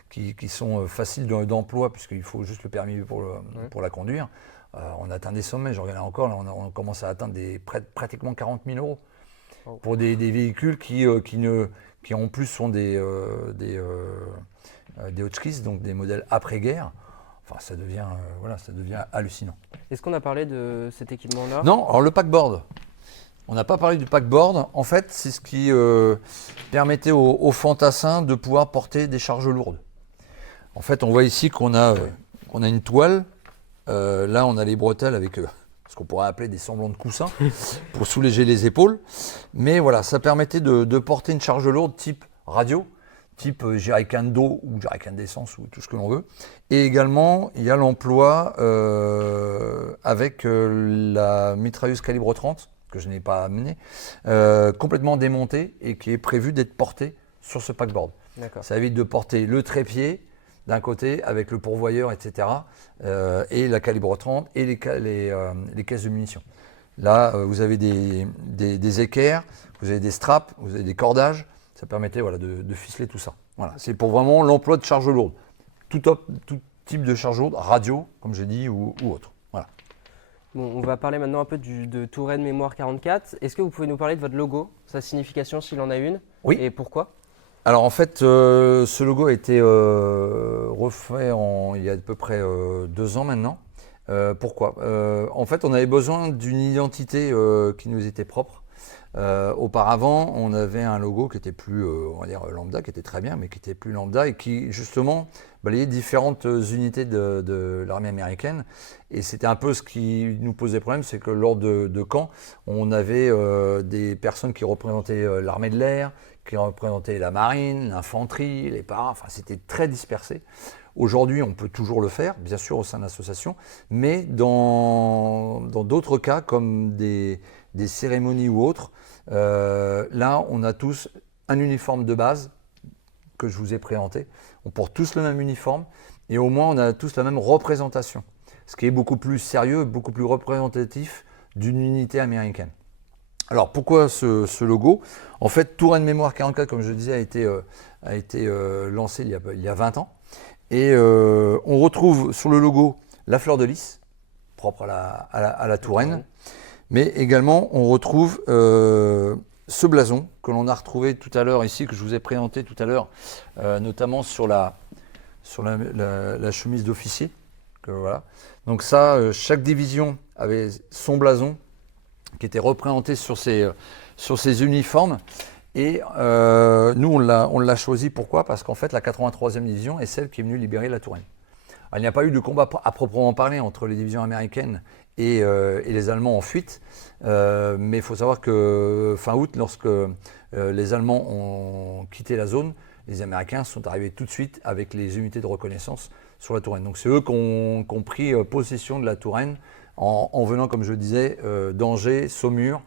qui sont faciles d'emploi, puisqu'il faut juste le permis pour la conduire, on atteint des sommets. Je regardais encore, là, on commence à atteindre pratiquement 40 000 euros pour des véhicules qui en plus sont des Hotchkiss, donc des modèles après-guerre. Enfin, ça devient hallucinant. Est-ce qu'on a parlé de cet équipement-là? Non, alors le packboard. On n'a pas parlé du packboard. En fait, c'est ce qui permettait aux fantassins de pouvoir porter des charges lourdes. En fait, on voit ici qu'on a une toile. Là, on a les bretelles avec ce qu'on pourrait appeler des semblants de coussins pour soulager les épaules. Mais voilà, ça permettait de porter une charge lourde type radio, type jerrycan d'eau ou jerrycan d'essence ou tout ce que l'on veut. Et également, il y a l'emploi avec la mitrailleuse calibre 30, que je n'ai pas amené, complètement démontée et qui est prévu d'être portée sur ce packboard. D'accord. Ça évite de porter le trépied d'un côté avec le pourvoyeur, etc. Et la calibre 30 et les caisses de munitions. Là, vous avez des équerres, vous avez des straps, vous avez des cordages. Ça permettait de ficeler tout ça. Voilà. C'est pour vraiment l'emploi de charge lourde. Tout type de charge lourde, radio, comme j'ai dit, ou autre. Voilà. Bon, on va parler maintenant un peu de Touraine Mémoire 44. Est-ce que vous pouvez nous parler de votre logo, sa signification s'il en a une? Oui. Et pourquoi? Alors en fait, ce logo a été refait il y a à peu près 2 ans maintenant. Pourquoi En fait, on avait besoin d'une identité qui nous était propre. Auparavant, on avait un logo qui était plus, on va dire, lambda, qui était très bien, mais qui était plus lambda et qui, justement, balayait différentes unités de l'armée américaine. Et c'était un peu ce qui nous posait problème, c'est que lors de camps, on avait des personnes qui représentaient l'armée de l'air, qui représentaient la marine, l'infanterie, les paras, enfin, c'était très dispersé. Aujourd'hui, on peut toujours le faire, bien sûr, au sein de l'association, mais dans d'autres cas, comme des cérémonies ou autres, là, on a tous un uniforme de base que je vous ai présenté. On porte tous le même uniforme et au moins, on a tous la même représentation, ce qui est beaucoup plus sérieux, beaucoup plus représentatif d'une unité américaine. Alors, pourquoi ce logo? En fait, Touraine Mémoire 44, comme je le disais, a été lancé il y a 20 ans. Et on retrouve sur le logo la fleur de lys, propre à la Touraine. Mais également, on retrouve ce blason que l'on a retrouvé tout à l'heure ici, que je vous ai présenté tout à l'heure, notamment sur la chemise d'officier. Voilà. Donc ça, chaque division avait son blason qui était représenté sur ses uniformes. Et nous, on l'a choisi. Pourquoi? Parce qu'en fait, la 83e division est celle qui est venue libérer la Touraine. Alors, il n'y a pas eu de combat à proprement parler entre les divisions américaines et les Allemands en fuite. Mais il faut savoir que fin août, lorsque les Allemands ont quitté la zone, les Américains sont arrivés tout de suite avec les unités de reconnaissance sur la Touraine. Donc c'est eux qui ont pris possession de la Touraine en venant, comme je le disais, d'Angers, Saumur,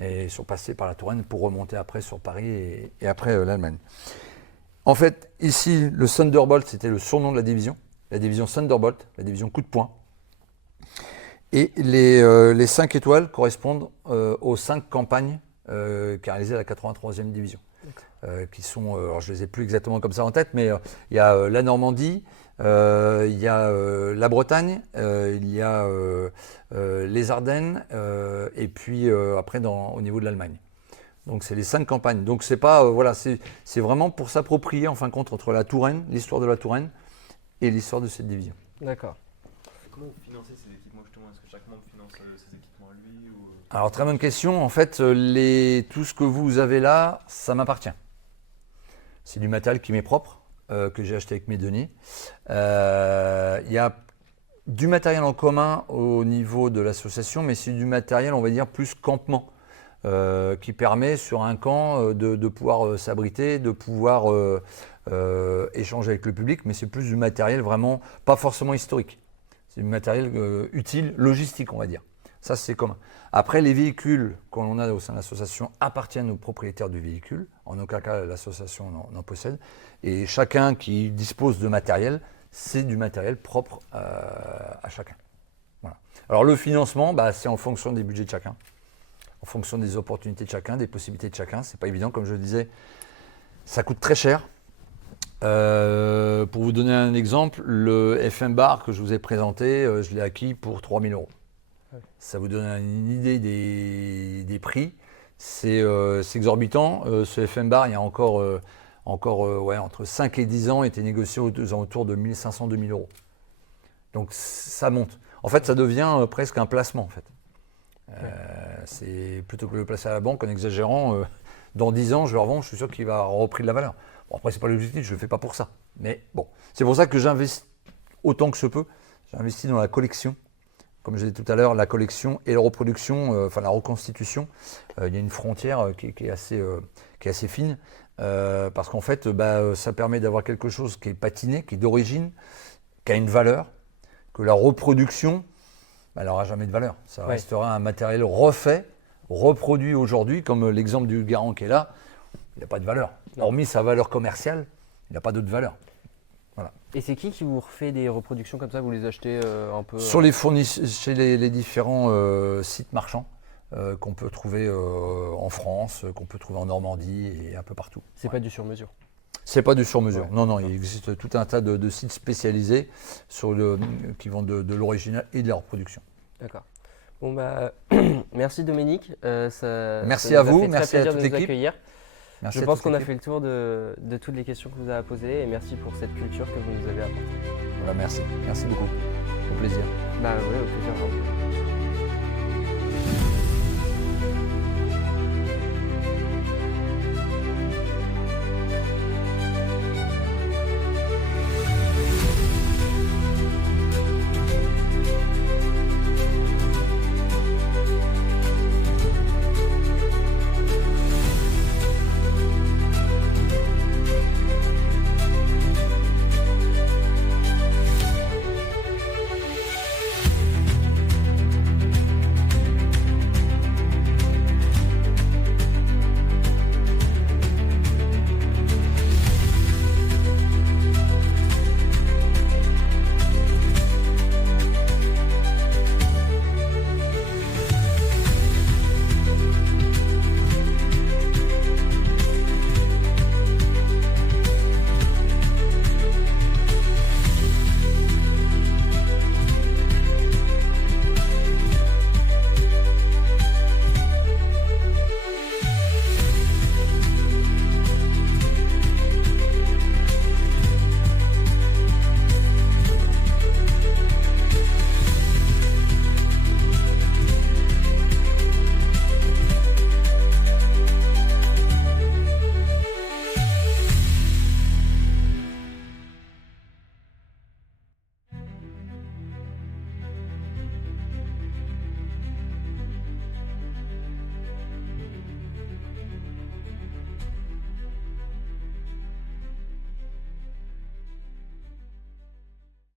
et sont passés par la Touraine pour remonter après sur Paris et après l'Allemagne. En fait, ici, le Thunderbolt, c'était le surnom de la division Thunderbolt, la division coup de poing. Et les 5 étoiles correspondent aux 5 campagnes qu'a réalisé la 83e division. Qui sont, alors je ne les ai plus exactement comme ça en tête, mais il y a la Normandie, il y a la Bretagne, il y a les Ardennes, et puis après au niveau de l'Allemagne. Donc c'est les 5 campagnes. Donc c'est pas, voilà, c'est vraiment pour s'approprier en fin de compte entre la Touraine, l'histoire de la Touraine et l'histoire de cette division. D'accord. Comment vous financez ces équipements justement? Est-ce que chaque membre finance ses équipements à lui ou... Alors très bonne question. En fait, tout ce que vous avez là, ça m'appartient. C'est du matériel qui m'est propre, que j'ai acheté avec mes deniers. Il y a du matériel en commun au niveau de l'association, mais c'est du matériel, on va dire, plus campement, qui permet sur un camp de pouvoir s'abriter, de pouvoir échanger avec le public, mais c'est plus du matériel vraiment pas forcément historique. C'est du matériel utile, logistique, on va dire. Ça, c'est commun. Après, les véhicules qu'on a au sein de l'association appartiennent aux propriétaires du véhicule. En aucun cas, l'association n'en possède. Et chacun qui dispose de matériel, c'est du matériel propre à chacun. Voilà. Alors, le financement, c'est en fonction des budgets de chacun, en fonction des opportunités de chacun, des possibilités de chacun. C'est pas évident, comme je le disais, ça coûte très cher. Pour vous donner un exemple, le FM Bar que je vous ai présenté, je l'ai acquis pour 3 000 €. Ça vous donne une idée des prix. C'est exorbitant. Ce FM Bar, il y a encore entre 5 et 10 ans, était négocié aux alentours de 1 500 à 2 000 €. Donc ça monte. En fait, ça devient presque un placement. En fait. C'est plutôt que de le placer à la banque en exagérant. Dans 10 ans, je le revends, je suis sûr qu'il va avoir repris de la valeur. Bon, après, c'est pas l'objectif, je ne le fais pas pour ça. Mais bon, c'est pour ça que j'investis autant que je peux. J'investis dans la collection. Comme je disais tout à l'heure, la collection et la reproduction, la reconstitution, il y a une frontière qui est assez fine. Parce qu'en fait, ça permet d'avoir quelque chose qui est patiné, qui est d'origine, qui a une valeur, que la reproduction, elle n'aura jamais de valeur. Ça restera un matériel refait, reproduit aujourd'hui, comme l'exemple du Garand qui est là, il n'a pas de valeur. Hormis sa valeur commerciale, il n'a pas d'autre valeur. Voilà. Et c'est qui vous refait des reproductions comme ça? Vous les achetez un peu sur chez les différents sites marchands qu'on peut trouver en France, qu'on peut trouver en Normandie et un peu partout. C'est pas du sur-mesure? C'est pas du sur-mesure. Ouais. Non, il existe tout un tas de sites spécialisés qui vendent de l'original et de la reproduction. D'accord. Bon merci Dominique. Merci à vous, merci à toute l'équipe. Je pense qu'on a fait le tour de toutes les questions que vous avez posées et merci pour cette culture que vous nous avez apportée. Voilà, merci beaucoup. Au plaisir. Bah ouais, au plaisir.